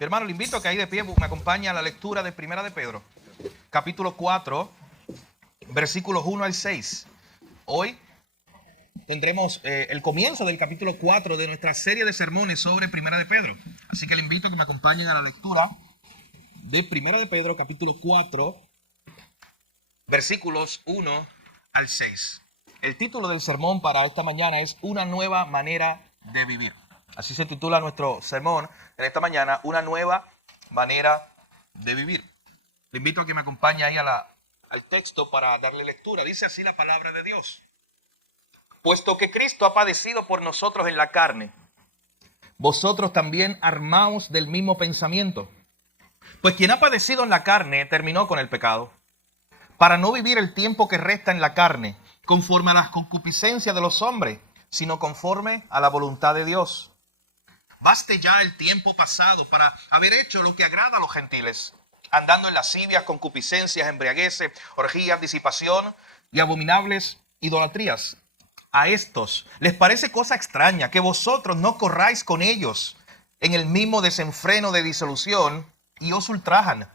Hermano, le invito a que ahí de pie me acompañe a la lectura de Primera de Pedro, capítulo 4, versículos 1 al 6. Hoy tendremos el comienzo del capítulo 4 de nuestra serie de sermones sobre Primera de Pedro. Así que le invito a que me acompañen a la lectura de Primera de Pedro, capítulo 4, versículos 1 al 6. El título del sermón para esta mañana es Una nueva manera de vivir. Así se titula nuestro sermón en esta mañana, Una nueva manera de vivir. Le invito a que me acompañe ahí al texto para darle lectura. Dice así la palabra de Dios. Puesto que Cristo ha padecido por nosotros en la carne, vosotros también armaos del mismo pensamiento. Pues quien ha padecido en la carne terminó con el pecado, para no vivir el tiempo que resta en la carne, conforme a las concupiscencias de los hombres, sino conforme a la voluntad de Dios. Baste ya el tiempo pasado para haber hecho lo que agrada a los gentiles, andando en lascivias, concupiscencias, embriagueces, orgías, disipación y abominables idolatrías. A estos les parece cosa extraña que vosotros no corráis con ellos en el mismo desenfreno de disolución y os ultrajan.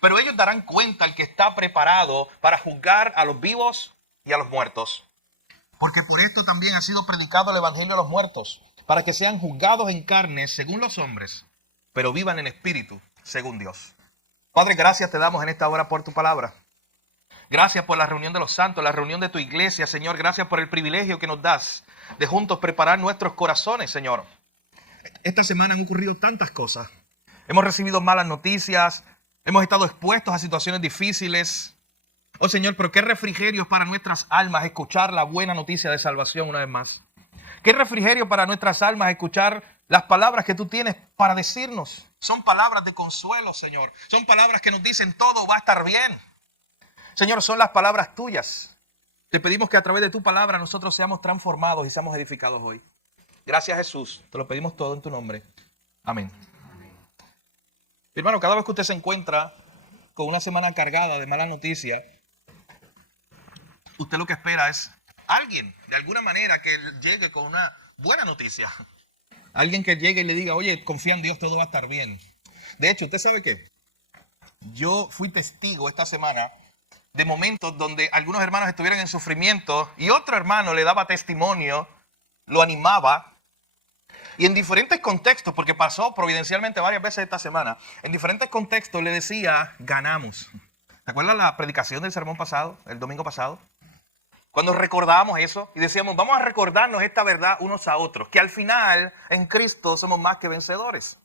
Pero ellos darán cuenta al que está preparado para juzgar a los vivos y a los muertos. Porque por esto también ha sido predicado el evangelio a los muertos, para que sean juzgados en carne según los hombres, pero vivan en espíritu según Dios. Padre, gracias te damos en esta hora por tu palabra. Gracias por la reunión de los santos, la reunión de tu iglesia, Señor. Gracias por el privilegio que nos das de juntos preparar nuestros corazones, Señor. Esta semana han ocurrido tantas cosas. Hemos recibido malas noticias, hemos estado expuestos a situaciones difíciles. Oh Señor, pero qué refrigerio para nuestras almas escuchar la buena noticia de salvación una vez más. Qué refrigerio para nuestras almas escuchar las palabras que tú tienes para decirnos. Son palabras de consuelo, Señor. Son palabras que nos dicen todo va a estar bien. Señor, son las palabras tuyas. Te pedimos que a través de tu palabra nosotros seamos transformados y seamos edificados hoy. Gracias, Jesús. Te lo pedimos todo en tu nombre. Amén. Hermano, cada vez que usted se encuentra con una semana cargada de malas noticias, usted lo que espera es alguien, de alguna manera, que llegue con una buena noticia. Alguien que llegue y le diga, oye, confía en Dios, todo va a estar bien. De hecho, ¿usted sabe qué? Yo fui testigo esta semana de momentos donde algunos hermanos estuvieron en sufrimiento y otro hermano le daba testimonio, lo animaba. Y en diferentes contextos, porque pasó providencialmente varias veces esta semana, en diferentes contextos le decía, ganamos. ¿Se acuerdan la predicación del sermón pasado, el domingo pasado? Cuando recordábamos eso y decíamos, vamos a recordarnos esta verdad unos a otros, que al final en Cristo somos más que vencedores,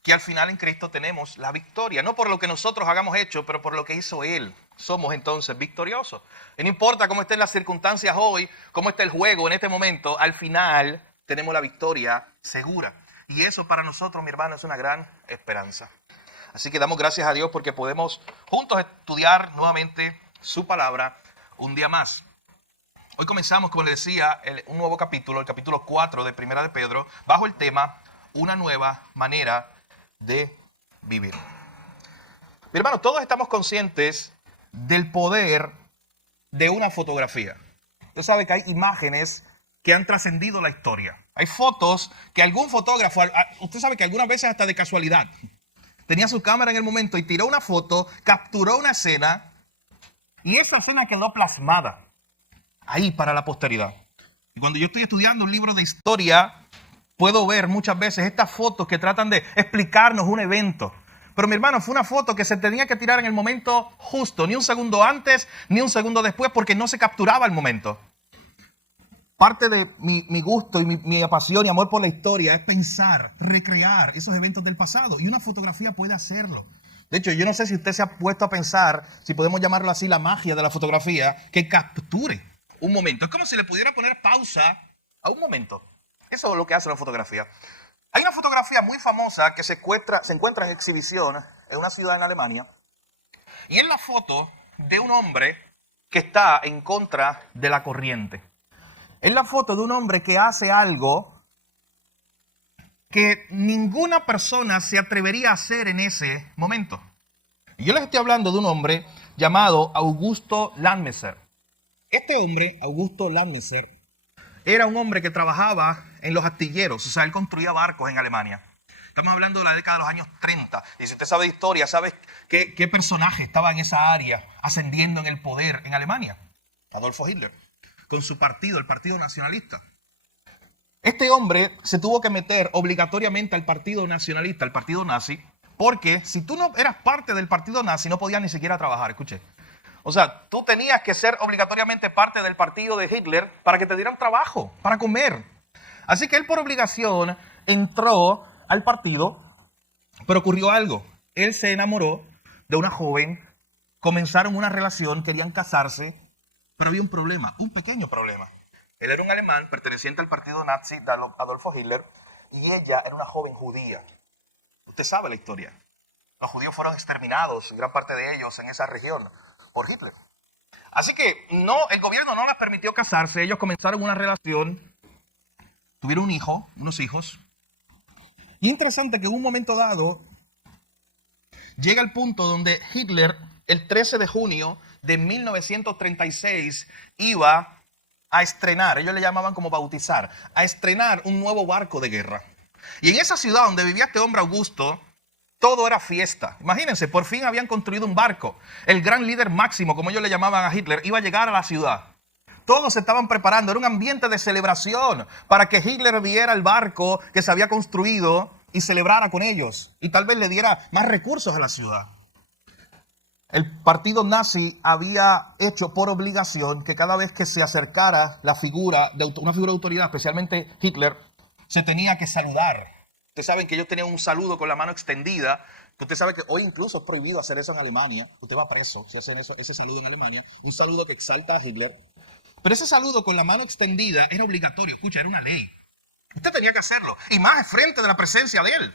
que al final en Cristo tenemos la victoria, no por lo que nosotros hagamos hecho, pero por lo que hizo Él. Somos entonces victoriosos. Y no importa cómo estén las circunstancias hoy, cómo esté el juego en este momento, al final tenemos la victoria segura. Y eso para nosotros, mi hermano, es una gran esperanza. Así que damos gracias a Dios porque podemos juntos estudiar nuevamente su palabra un día más. Hoy comenzamos, como les decía, un nuevo capítulo, el capítulo 4 de Primera de Pedro, bajo el tema Una nueva manera de vivir. Mi hermano, todos estamos conscientes del poder de una fotografía. Usted sabe que hay imágenes que han trascendido la historia. Hay fotos que algún fotógrafo, usted sabe que algunas veces hasta de casualidad, tenía su cámara en el momento y tiró una foto, capturó una escena y esa escena quedó plasmada ahí para la posteridad. Y cuando yo estoy estudiando un libro de historia, puedo ver muchas veces estas fotos que tratan de explicarnos un evento. Pero mi hermano, fue una foto que se tenía que tirar en el momento justo, ni un segundo antes, ni un segundo después, porque no se capturaba el momento. Parte de mi gusto y mi pasión y amor por la historia es pensar, recrear esos eventos del pasado. Y una fotografía puede hacerlo. De hecho, yo no sé si usted se ha puesto a pensar, si podemos llamarlo así, la magia de la fotografía, que capture un momento. Es como si le pudiera poner pausa a un momento. Eso es lo que hace la fotografía. Hay una fotografía muy famosa que se encuentra en exhibición en una ciudad en Alemania. Y es la foto de un hombre que está en contra de la corriente. Es la foto de un hombre que hace algo que ninguna persona se atrevería a hacer en ese momento. Y yo les estoy hablando de un hombre llamado Augusto Landmesser. Este hombre, Augusto Landmesser, era un hombre que trabajaba en los astilleros, o sea, él construía barcos en Alemania, Estamos hablando de la década de los años 30. Y si usted sabe de historia, ¿sabe qué personaje estaba en esa área ascendiendo en el poder en Alemania? Adolfo Hitler, con su partido, el Partido Nacionalista. Este hombre se tuvo que meter obligatoriamente al Partido Nacionalista, al Partido Nazi, porque si tú no eras parte del Partido Nazi, no podías ni siquiera trabajar, escuche. O sea, tú tenías que ser obligatoriamente parte del partido de Hitler para que te dieran trabajo, para comer. Así que él por obligación entró al partido, pero ocurrió algo. Él se enamoró de una joven, comenzaron una relación, querían casarse, pero había un problema, un pequeño problema. Él era un alemán perteneciente al partido nazi de Adolfo Hitler y ella era una joven judía. Usted sabe la historia. Los judíos fueron exterminados, gran parte de ellos en esa región, por Hitler. Así que el gobierno no les permitió casarse, ellos comenzaron una relación, tuvieron un hijo, unos hijos. Y es interesante que en un momento dado llega el punto donde Hitler, el 13 de junio de 1936, iba a estrenar, ellos le llamaban como bautizar, a estrenar un nuevo barco de guerra. Y en esa ciudad donde vivía este hombre Augusto, todo era fiesta. Imagínense, por fin habían construido un barco. El gran líder máximo, como ellos le llamaban a Hitler, iba a llegar a la ciudad. Todos se estaban preparando, era un ambiente de celebración para que Hitler viera el barco que se había construido y celebrara con ellos. Y tal vez le diera más recursos a la ciudad. El partido nazi había hecho por obligación que cada vez que se acercara una figura de autoridad, especialmente Hitler, se tenía que saludar. Ustedes saben que ellos tenían un saludo con la mano extendida. Usted sabe que hoy incluso es prohibido hacer eso en Alemania. Usted va preso si hacen ese saludo en Alemania. Un saludo que exalta a Hitler. Pero ese saludo con la mano extendida era obligatorio. Escucha, era una ley. Usted tenía que hacerlo. Y más frente de la presencia de él.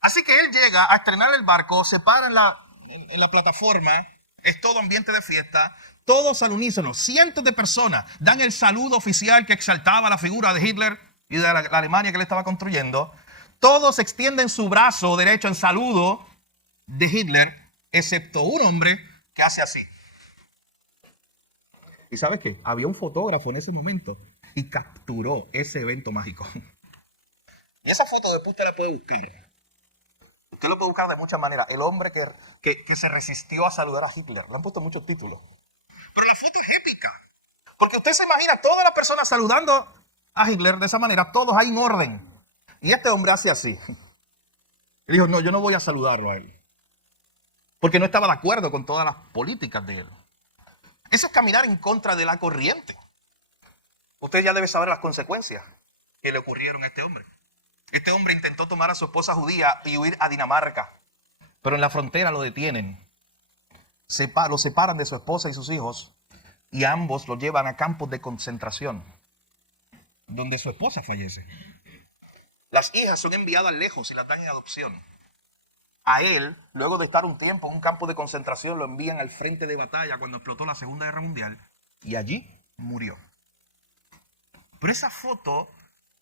Así que él llega a estrenar el barco, se para en la plataforma, es todo ambiente de fiesta, todos al unísono, cientos de personas dan el saludo oficial que exaltaba la figura de Hitler y de la Alemania que él estaba construyendo. Todos extienden su brazo derecho en saludo de Hitler, excepto un hombre que hace así. ¿Y sabes qué? Había un fotógrafo en ese momento y capturó ese evento mágico. Y esa foto después usted la puede buscar. Usted lo puede buscar de muchas maneras. El hombre que se resistió a saludar a Hitler. Le han puesto muchos títulos. Pero la foto es épica. Porque usted se imagina todas las personas saludando a Hitler de esa manera, todos ahí en orden. Y este hombre hace así. Y dijo, no, yo no voy a saludarlo a él. Porque no estaba de acuerdo con todas las políticas de él. Eso es caminar en contra de la corriente. Usted ya debe saber las consecuencias que le ocurrieron a este hombre. Este hombre intentó tomar a su esposa judía y huir a Dinamarca. Pero en la frontera lo detienen. Lo separan de su esposa y sus hijos. Y ambos lo llevan a campos de concentración, donde su esposa fallece. Las hijas son enviadas lejos y las dan en adopción. A él, luego de estar un tiempo en un campo de concentración, lo envían al frente de batalla cuando explotó la Segunda Guerra Mundial. Y allí murió. Pero esa foto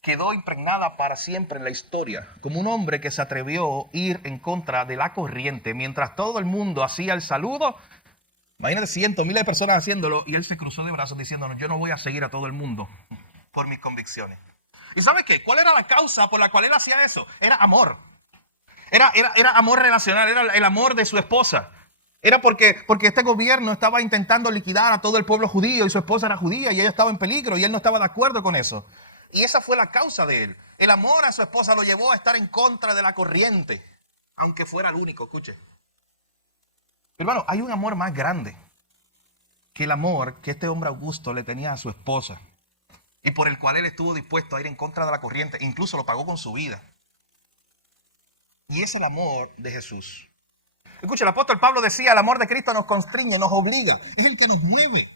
quedó impregnada para siempre en la historia, como un hombre que se atrevió a ir en contra de la corriente, mientras todo el mundo hacía el saludo. Imagínate cientos, miles de personas haciéndolo, y él se cruzó de brazos diciéndonos, yo no voy a seguir a todo el mundo por mis convicciones. ¿Y sabe qué? ¿Cuál era la causa por la cual él hacía eso? Era amor. Era amor relacional, era el amor de su esposa. Era porque este gobierno estaba intentando liquidar a todo el pueblo judío y su esposa era judía y ella estaba en peligro y él no estaba de acuerdo con eso. Y esa fue la causa de él. El amor a su esposa lo llevó a estar en contra de la corriente, aunque fuera el único, escuche. Hermano, hay un amor más grande que el amor que este hombre Augusto le tenía a su esposa y por el cual él estuvo dispuesto a ir en contra de la corriente, incluso lo pagó con su vida. Y es el amor de Jesús. Escuche, el apóstol Pablo decía, el amor de Cristo nos constriñe, nos obliga, es el que nos mueve.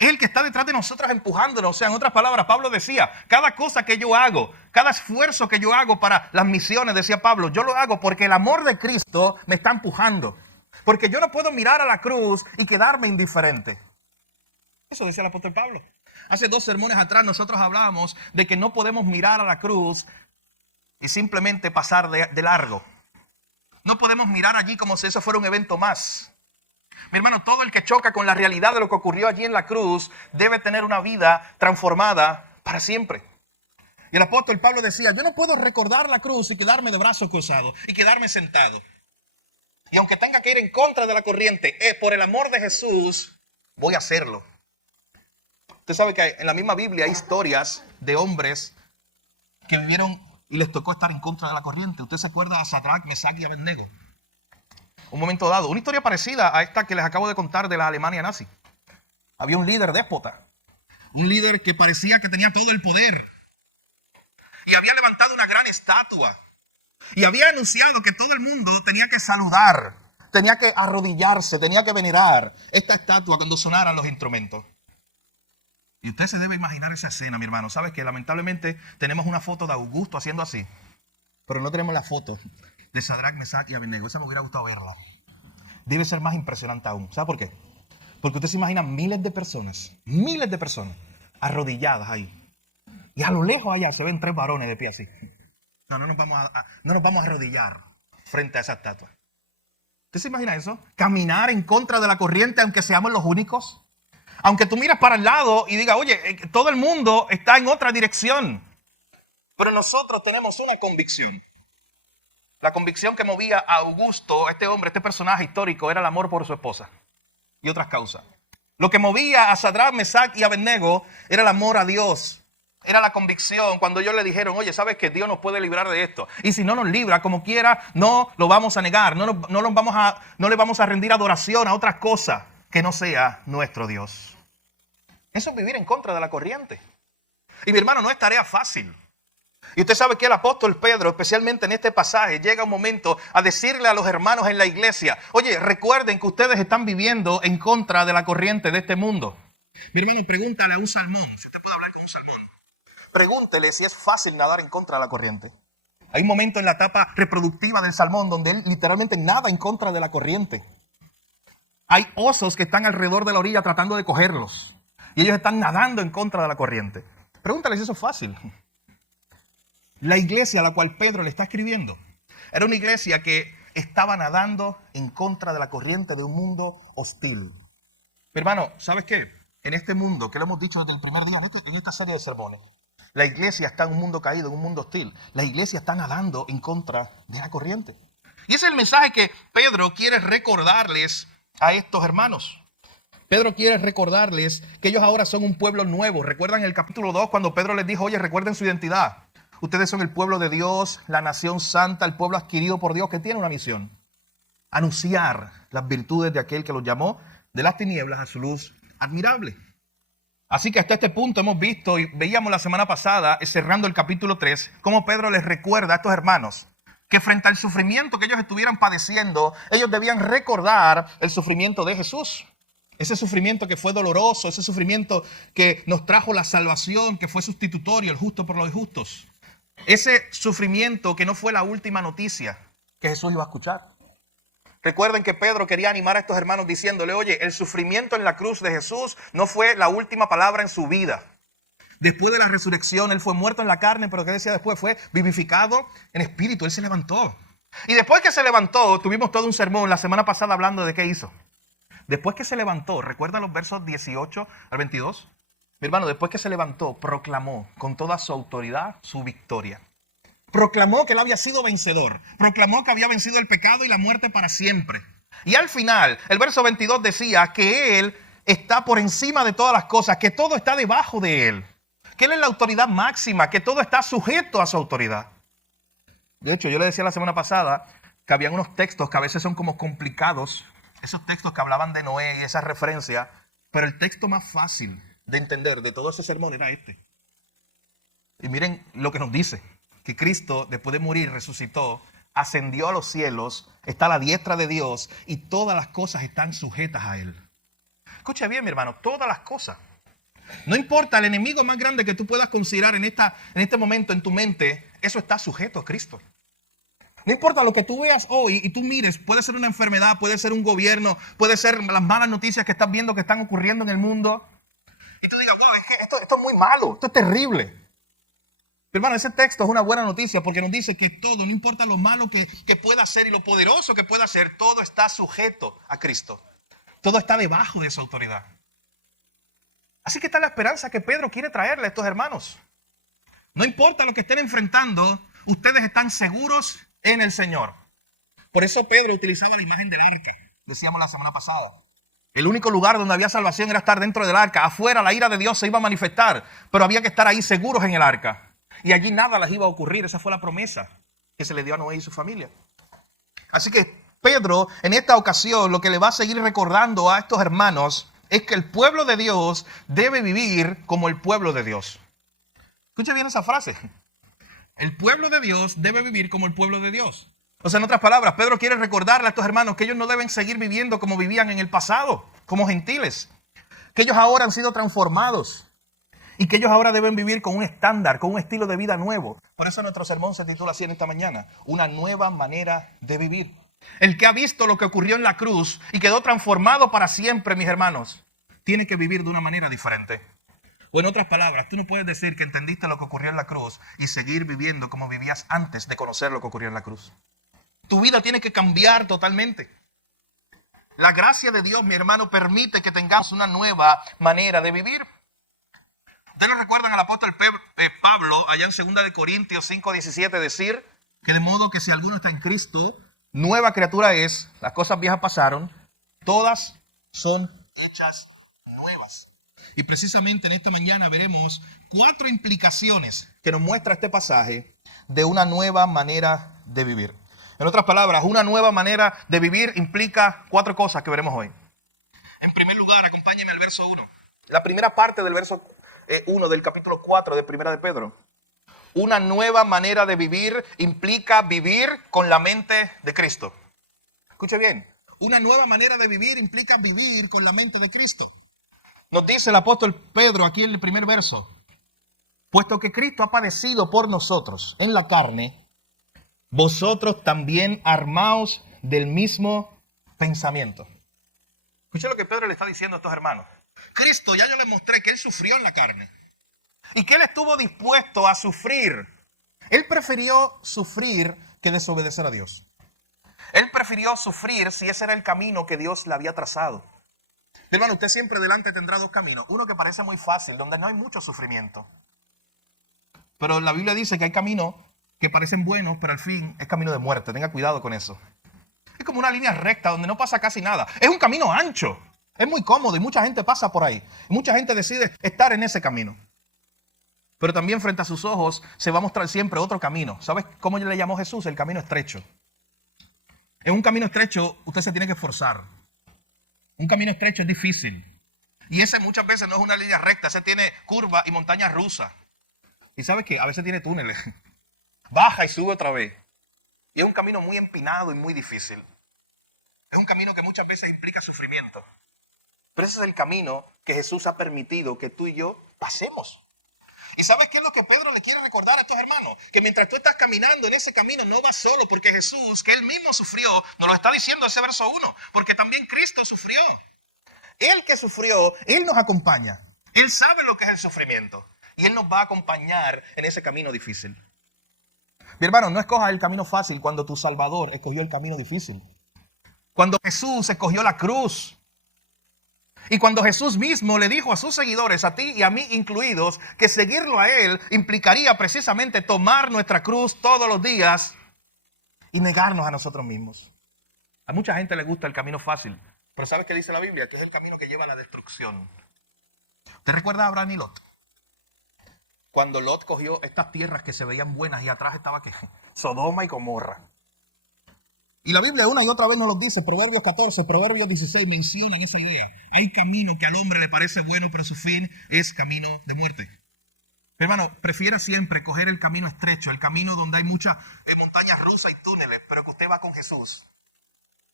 Es el que está detrás de nosotros empujándonos. O sea, en otras palabras, Pablo decía, cada cosa que yo hago, cada esfuerzo que yo hago para las misiones, decía Pablo, yo lo hago porque el amor de Cristo me está empujando. Porque yo no puedo mirar a la cruz y quedarme indiferente. Eso decía el apóstol Pablo. Hace 2 sermones atrás nosotros hablábamos de que no podemos mirar a la cruz y simplemente pasar de largo. No podemos mirar allí como si eso fuera un evento más. Mi hermano, todo el que choca con la realidad de lo que ocurrió allí en la cruz debe tener una vida transformada para siempre. Y el apóstol Pablo decía, yo no puedo recordar la cruz y quedarme de brazos cruzados y quedarme sentado. Y aunque tenga que ir en contra de la corriente, por el amor de Jesús, voy a hacerlo. Usted sabe que en la misma Biblia hay historias de hombres que vivieron y les tocó estar en contra de la corriente. Usted se acuerda a Sadrach, Mesach y Abednego. Un momento dado, una historia parecida a esta que les acabo de contar de la Alemania nazi. Había un líder déspota, un líder que parecía que tenía todo el poder. Y había levantado una gran estatua. Y había anunciado que todo el mundo tenía que saludar, tenía que arrodillarse, tenía que venerar esta estatua cuando sonaran los instrumentos. Y usted se debe imaginar esa escena, mi hermano. ¿Sabes que lamentablemente tenemos una foto de Augusto haciendo así? Pero no tenemos la foto de Sadrach, Mesach y Abednego. Esa me hubiera gustado verla. Debe ser más impresionante aún. ¿Sabe por qué? Porque usted se imagina miles de personas arrodilladas ahí. Y a lo lejos allá se ven 3 varones de pie así. No nos vamos a arrodillar frente a esa estatua. ¿Usted se imagina eso? Caminar en contra de la corriente aunque seamos los únicos. Aunque tú miras para el lado y digas, oye, todo el mundo está en otra dirección. Pero nosotros tenemos una convicción. La convicción que movía a Augusto, este hombre, este personaje histórico, era el amor por su esposa y otras causas. Lo que movía a Sadrach, Mesach y Abednego era el amor a Dios. Era la convicción cuando ellos le dijeron, oye, ¿sabes que Dios nos puede librar de esto? Y si no nos libra, como quiera, no lo vamos a negar. No le vamos a rendir adoración a otras cosas que no sea nuestro Dios. Eso es vivir en contra de la corriente. Y mi hermano, no es tarea fácil. Y usted sabe que el apóstol Pedro, especialmente en este pasaje, llega un momento a decirle a los hermanos en la iglesia, oye, recuerden que ustedes están viviendo en contra de la corriente de este mundo. Mi hermano, pregúntale a un salmón, si usted puede hablar con un salmón, pregúntele si es fácil nadar en contra de la corriente. Hay un momento en la etapa reproductiva del salmón donde él literalmente nada en contra de la corriente. Hay osos que están alrededor de la orilla tratando de cogerlos. Y ellos están nadando en contra de la corriente. Pregúntale si eso es fácil. La iglesia a la cual Pedro le está escribiendo era una iglesia que estaba nadando en contra de la corriente de un mundo hostil. Mi hermano, ¿sabes qué? En este mundo, que lo hemos dicho desde el primer día en esta serie de sermones, la iglesia está en un mundo caído, en un mundo hostil. La iglesia está nadando en contra de la corriente. Y ese es el mensaje que Pedro quiere recordarles a estos hermanos. Pedro quiere recordarles que ellos ahora son un pueblo nuevo. ¿Recuerdan el capítulo 2 cuando Pedro les dijo, oye, recuerden su identidad? Ustedes son el pueblo de Dios, la nación santa, el pueblo adquirido por Dios que tiene una misión. Anunciar las virtudes de aquel que los llamó de las tinieblas a su luz admirable. Así que hasta este punto hemos visto y veíamos la semana pasada, cerrando el capítulo 3, cómo Pedro les recuerda a estos hermanos que frente al sufrimiento que ellos estuvieran padeciendo, ellos debían recordar el sufrimiento de Jesús. Ese sufrimiento que fue doloroso, ese sufrimiento que nos trajo la salvación, que fue sustitutorio, el justo por los injustos. Ese sufrimiento que no fue la última noticia que Jesús iba a escuchar. Recuerden que Pedro quería animar a estos hermanos diciéndole, oye, el sufrimiento en la cruz de Jesús no fue la última palabra en su vida. Después de la resurrección, él fue muerto en la carne, pero ¿qué decía después? Fue vivificado en espíritu, él se levantó. Y después que se levantó, tuvimos todo un sermón la semana pasada hablando de qué hizo. Después que se levantó, ¿recuerda los versos 18 al 22? Mi hermano, después que se levantó, proclamó con toda su autoridad su victoria. Proclamó que él había sido vencedor. Proclamó que había vencido el pecado y la muerte para siempre. Y al final, el verso 22 decía que él está por encima de todas las cosas, que todo está debajo de él. Que él es la autoridad máxima, que todo está sujeto a su autoridad. De hecho, yo le decía la semana pasada que habían unos textos que a veces son como complicados. Esos textos que hablaban de Noé y esa referencia. Pero el texto más fácil de entender de todo ese sermón era este. Y miren lo que nos dice. Que Cristo, después de morir, resucitó, ascendió a los cielos, está a la diestra de Dios y todas las cosas están sujetas a Él. Escucha bien, mi hermano, todas las cosas. No importa el enemigo más grande que tú puedas considerar en este momento en tu mente, eso está sujeto a Cristo. No importa lo que tú veas hoy y tú mires, puede ser una enfermedad, puede ser un gobierno, puede ser las malas noticias que estás viendo que están ocurriendo en el mundo. Y tú digas, wow, es que esto es muy malo, esto es terrible. Pero hermano, ese texto es una buena noticia porque nos dice que todo, no importa lo malo que pueda ser y lo poderoso que pueda ser, todo está sujeto a Cristo. Todo está debajo de su autoridad. Así que está la esperanza que Pedro quiere traerle a estos hermanos. No importa lo que estén enfrentando, ustedes están seguros en el Señor. Por eso Pedro utilizaba la imagen del arca, decíamos la semana pasada. El único lugar donde había salvación era estar dentro del arca. Afuera la ira de Dios se iba a manifestar, pero había que estar ahí seguros en el arca. Y allí nada les iba a ocurrir. Esa fue la promesa que se le dio a Noé y su familia. Así que Pedro, en esta ocasión, lo que le va a seguir recordando a estos hermanos es que el pueblo de Dios debe vivir como el pueblo de Dios. Escucha bien esa frase. El pueblo de Dios debe vivir como el pueblo de Dios. O sea, en otras palabras, Pedro quiere recordarle a estos hermanos que ellos no deben seguir viviendo como vivían en el pasado, como gentiles. Que ellos ahora han sido transformados y que ellos ahora deben vivir con un estándar, con un estilo de vida nuevo. Por eso nuestro sermón se titula así en esta mañana: una nueva manera de vivir. El que ha visto lo que ocurrió en la cruz y quedó transformado para siempre, mis hermanos, tiene que vivir de una manera diferente. O en otras palabras, tú no puedes decir que entendiste lo que ocurrió en la cruz y seguir viviendo como vivías antes de conocer lo que ocurrió en la cruz. Tu vida tiene que cambiar totalmente. La gracia de Dios, mi hermano, permite que tengamos una nueva manera de vivir. ¿Ustedes lo recuerdan al apóstol Pablo allá en 2 Corintios 5:17 decir que de modo que si alguno está en Cristo, nueva criatura es, las cosas viejas pasaron, todas son hechas nuevas? Y precisamente en esta mañana veremos 4 implicaciones que nos muestra este pasaje de una nueva manera de vivir. En otras palabras, una nueva manera de vivir implica 4 cosas que veremos hoy. En primer lugar, acompáñenme al verso 1. La primera parte del verso 1 del capítulo 4 de Primera de Pedro. Una nueva manera de vivir implica vivir con la mente de Cristo. Escuche bien. Una nueva manera de vivir implica vivir con la mente de Cristo. Nos dice el apóstol Pedro aquí en el primer verso: puesto que Cristo ha padecido por nosotros en la carne, vosotros también armaos del mismo pensamiento. Escuchen lo que Pedro le está diciendo a estos hermanos. Cristo, ya yo les mostré que Él sufrió en la carne y que Él estuvo dispuesto a sufrir. Él prefirió sufrir que desobedecer a Dios. Él prefirió sufrir si ese era el camino que Dios le había trazado. Hermano, usted siempre delante tendrá 2 caminos. Uno que parece muy fácil, donde no hay mucho sufrimiento. Pero la Biblia dice que hay caminos que parecen buenos, pero al fin es camino de muerte. Tenga cuidado con eso. Es como una línea recta donde no pasa casi nada. Es un camino ancho. Es muy cómodo y mucha gente pasa por ahí. Mucha gente decide estar en ese camino. Pero también frente a sus ojos se va a mostrar siempre otro camino. ¿Sabes cómo le llamó Jesús? El camino estrecho. En un camino estrecho usted se tiene que esforzar. Un camino estrecho es difícil. Y ese muchas veces no es una línea recta. Ese tiene curva y montañas rusas. ¿Y sabes qué? A veces tiene túneles. Baja y sube otra vez. Y es un camino muy empinado y muy difícil. Es un camino que muchas veces implica sufrimiento. Pero ese es el camino que Jesús ha permitido que tú y yo pasemos. ¿Y sabes qué es lo que Pedro le quiere recordar a estos hermanos? Que mientras tú estás caminando en ese camino no vas solo, porque Jesús, que Él mismo sufrió, nos lo está diciendo ese verso 1, porque también Cristo sufrió. Él que sufrió, Él nos acompaña. Él sabe lo que es el sufrimiento y Él nos va a acompañar en ese camino difícil. Mi hermano, no escojas el camino fácil cuando tu Salvador escogió el camino difícil. Cuando Jesús escogió la cruz. Y cuando Jesús mismo le dijo a sus seguidores, a ti y a mí incluidos, que seguirlo a Él implicaría precisamente tomar nuestra cruz todos los días y negarnos a nosotros mismos. A mucha gente le gusta el camino fácil, pero ¿sabes qué dice la Biblia? Que es el camino que lleva a la destrucción. ¿Te recuerdas a Abraham y Lot? Cuando Lot cogió estas tierras que se veían buenas y atrás estaba ¿qué? Sodoma y Gomorra. Y la Biblia una y otra vez nos lo dice, Proverbios 14, Proverbios 16 mencionan esa idea. Hay camino que al hombre le parece bueno, pero su fin es camino de muerte. Hermano, prefiera siempre coger el camino estrecho, el camino donde hay muchas montañas rusas y túneles, pero que usted va con Jesús,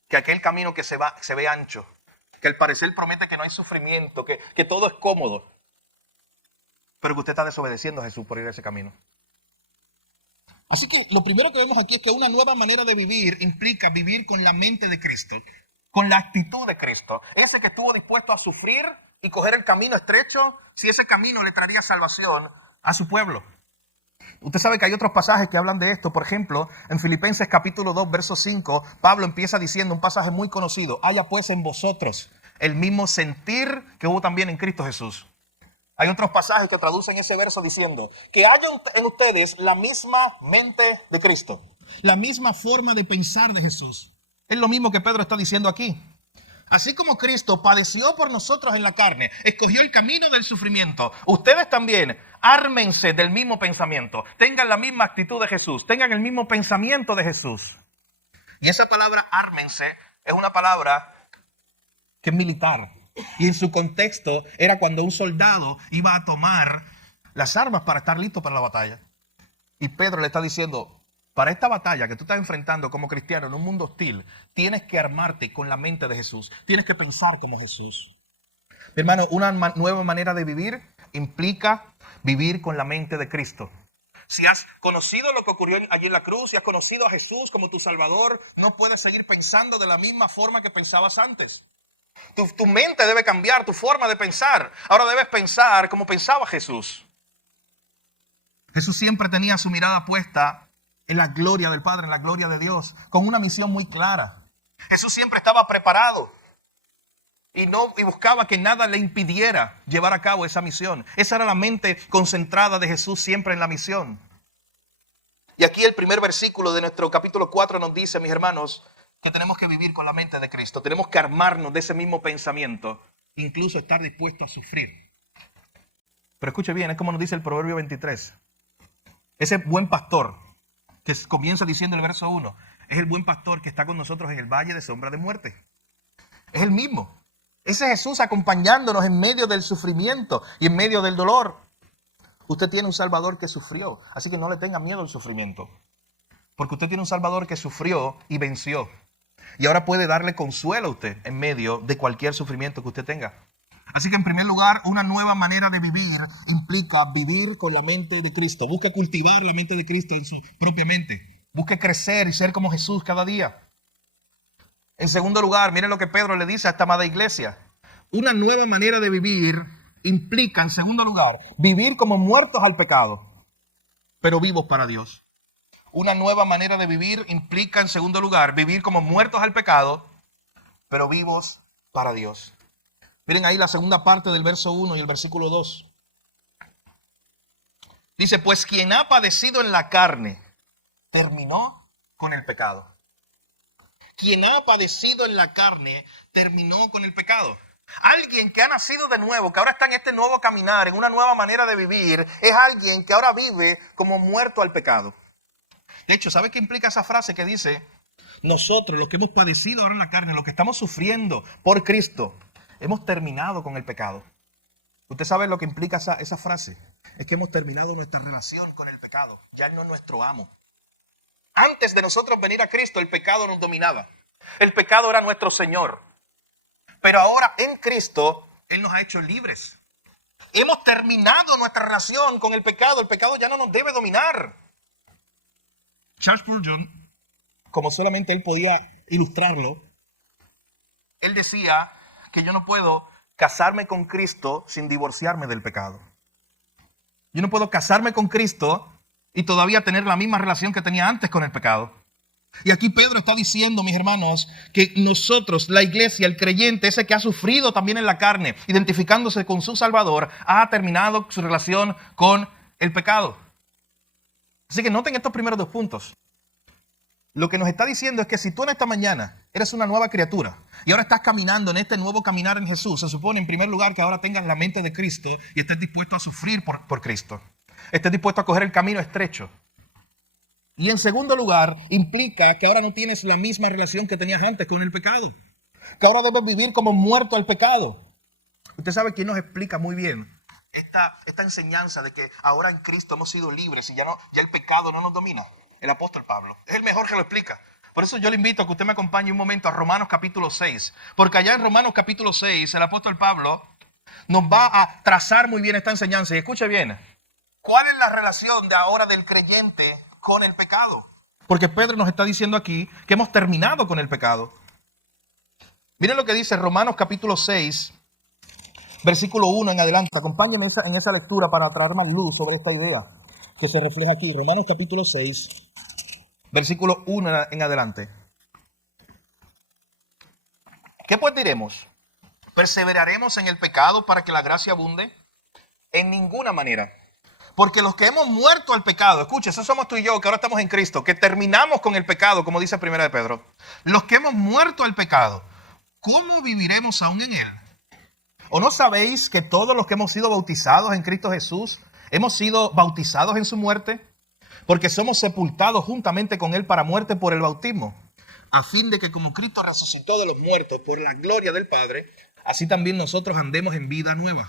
que aquel camino que se ve ancho, que al parecer promete que no hay sufrimiento, que todo es cómodo, pero que usted está desobedeciendo a Jesús por ir a ese camino. Así que lo primero que vemos aquí es que una nueva manera de vivir implica vivir con la mente de Cristo, con la actitud de Cristo. Ese que estuvo dispuesto a sufrir y coger el camino estrecho, si ese camino le traería salvación a su pueblo. Usted sabe que hay otros pasajes que hablan de esto. Por ejemplo, en Filipenses capítulo 2, verso 5, Pablo empieza diciendo un pasaje muy conocido. Haya pues en vosotros el mismo sentir que hubo también en Cristo Jesús. Hay otros pasajes que traducen ese verso diciendo que haya en ustedes la misma mente de Cristo, la misma forma de pensar de Jesús. Es lo mismo que Pedro está diciendo aquí. Así como Cristo padeció por nosotros en la carne, escogió el camino del sufrimiento, ustedes también ármense del mismo pensamiento, tengan la misma actitud de Jesús, tengan el mismo pensamiento de Jesús. Y esa palabra ármense es una palabra que es militar. Y en su contexto era cuando un soldado iba a tomar las armas para estar listo para la batalla. Y Pedro le está diciendo, para esta batalla que tú estás enfrentando como cristiano en un mundo hostil, tienes que armarte con la mente de Jesús. Tienes que pensar como Jesús. Mi hermano, una nueva manera de vivir implica vivir con la mente de Cristo. Si has conocido lo que ocurrió allí en la cruz, y has conocido a Jesús como tu Salvador, no puedes seguir pensando de la misma forma que pensabas antes. Tu mente debe cambiar, tu forma de pensar. Ahora debes pensar como pensaba Jesús. Jesús siempre tenía su mirada puesta en la gloria del Padre, en la gloria de Dios, con una misión muy clara. Jesús siempre estaba preparado y buscaba que nada le impidiera llevar a cabo esa misión. Esa era la mente concentrada de Jesús siempre en la misión. Y aquí el primer versículo de nuestro capítulo 4 nos dice, mis hermanos, que tenemos que vivir con la mente de Cristo. Tenemos que armarnos de ese mismo pensamiento, incluso estar dispuestos a sufrir. Pero escuche bien, es como nos dice el Proverbio 23. Ese buen pastor que comienza diciendo en el verso 1, es el buen pastor que está con nosotros en el valle de sombra de muerte. Es el mismo. Ese Jesús acompañándonos en medio del sufrimiento y en medio del dolor. Usted tiene un Salvador que sufrió, así que no le tenga miedo al sufrimiento. Porque usted tiene un Salvador que sufrió y venció. Y ahora puede darle consuelo a usted en medio de cualquier sufrimiento que usted tenga. Así que en primer lugar, una nueva manera de vivir implica vivir con la mente de Cristo. Busque cultivar la mente de Cristo en su propia mente. Busque crecer y ser como Jesús cada día. En segundo lugar, miren lo que Pedro le dice a esta amada iglesia. Una nueva manera de vivir implica, en segundo lugar, vivir como muertos al pecado, pero vivos para Dios. Una nueva manera de vivir implica, en segundo lugar, vivir como muertos al pecado, pero vivos para Dios. Miren ahí la segunda parte del verso 1 y el versículo 2. Dice, pues quien ha padecido en la carne, terminó con el pecado. Quien ha padecido en la carne, terminó con el pecado. Alguien que ha nacido de nuevo, que ahora está en este nuevo caminar, en una nueva manera de vivir, es alguien que ahora vive como muerto al pecado. De hecho, ¿sabe qué implica esa frase que dice? Nosotros, los que hemos padecido ahora en la carne, los que estamos sufriendo por Cristo, hemos terminado con el pecado. ¿Usted sabe lo que implica esa frase? Es que hemos terminado nuestra relación con el pecado. Ya Él no es nuestro amo. Antes de nosotros venir a Cristo, el pecado nos dominaba. El pecado era nuestro Señor. Pero ahora en Cristo, Él nos ha hecho libres. Hemos terminado nuestra relación con el pecado. El pecado ya no nos debe dominar. Charles Spurgeon, como solamente él podía ilustrarlo, él decía que yo no puedo casarme con Cristo sin divorciarme del pecado. Yo no puedo casarme con Cristo y todavía tener la misma relación que tenía antes con el pecado. Y aquí Pedro está diciendo, mis hermanos, que nosotros, la iglesia, el creyente, ese que ha sufrido también en la carne, identificándose con su Salvador, ha terminado su relación con el pecado. Así que noten estos primeros dos puntos. Lo que nos está diciendo es que si tú en esta mañana eres una nueva criatura y ahora estás caminando en este nuevo caminar en Jesús, se supone en primer lugar que ahora tengas la mente de Cristo y estés dispuesto a sufrir por Cristo. Estés dispuesto a coger el camino estrecho. Y en segundo lugar, implica que ahora no tienes la misma relación que tenías antes con el pecado. Que ahora debes vivir como muerto al pecado. Usted sabe quién nos explica muy bien esta enseñanza de que ahora en Cristo hemos sido libres y ya el pecado no nos domina. El apóstol Pablo. Es el mejor que lo explica. Por eso yo le invito a que usted me acompañe un momento a Romanos capítulo 6. Porque allá en Romanos capítulo 6, el apóstol Pablo nos va a trazar muy bien esta enseñanza. Y escuche bien, ¿cuál es la relación de ahora del creyente con el pecado? Porque Pedro nos está diciendo aquí que hemos terminado con el pecado. Miren lo que dice Romanos capítulo 6, versículo 1 en adelante. Acompáñenme en esa lectura para traer más luz sobre esta idea que se refleja aquí. Romanos capítulo 6, versículo 1 en adelante. ¿Qué pues diremos? ¿Perseveraremos en el pecado para que la gracia abunde? En ninguna manera. Porque los que hemos muerto al pecado, escucha, eso somos tú y yo, que ahora estamos en Cristo, que terminamos con el pecado, como dice Primera de Pedro. Los que hemos muerto al pecado, ¿cómo viviremos aún en él? ¿O no sabéis que todos los que hemos sido bautizados en Cristo Jesús, hemos sido bautizados en su muerte? Porque somos sepultados juntamente con él para muerte por el bautismo, a fin de que como Cristo resucitó de los muertos por la gloria del Padre, así también nosotros andemos en vida nueva.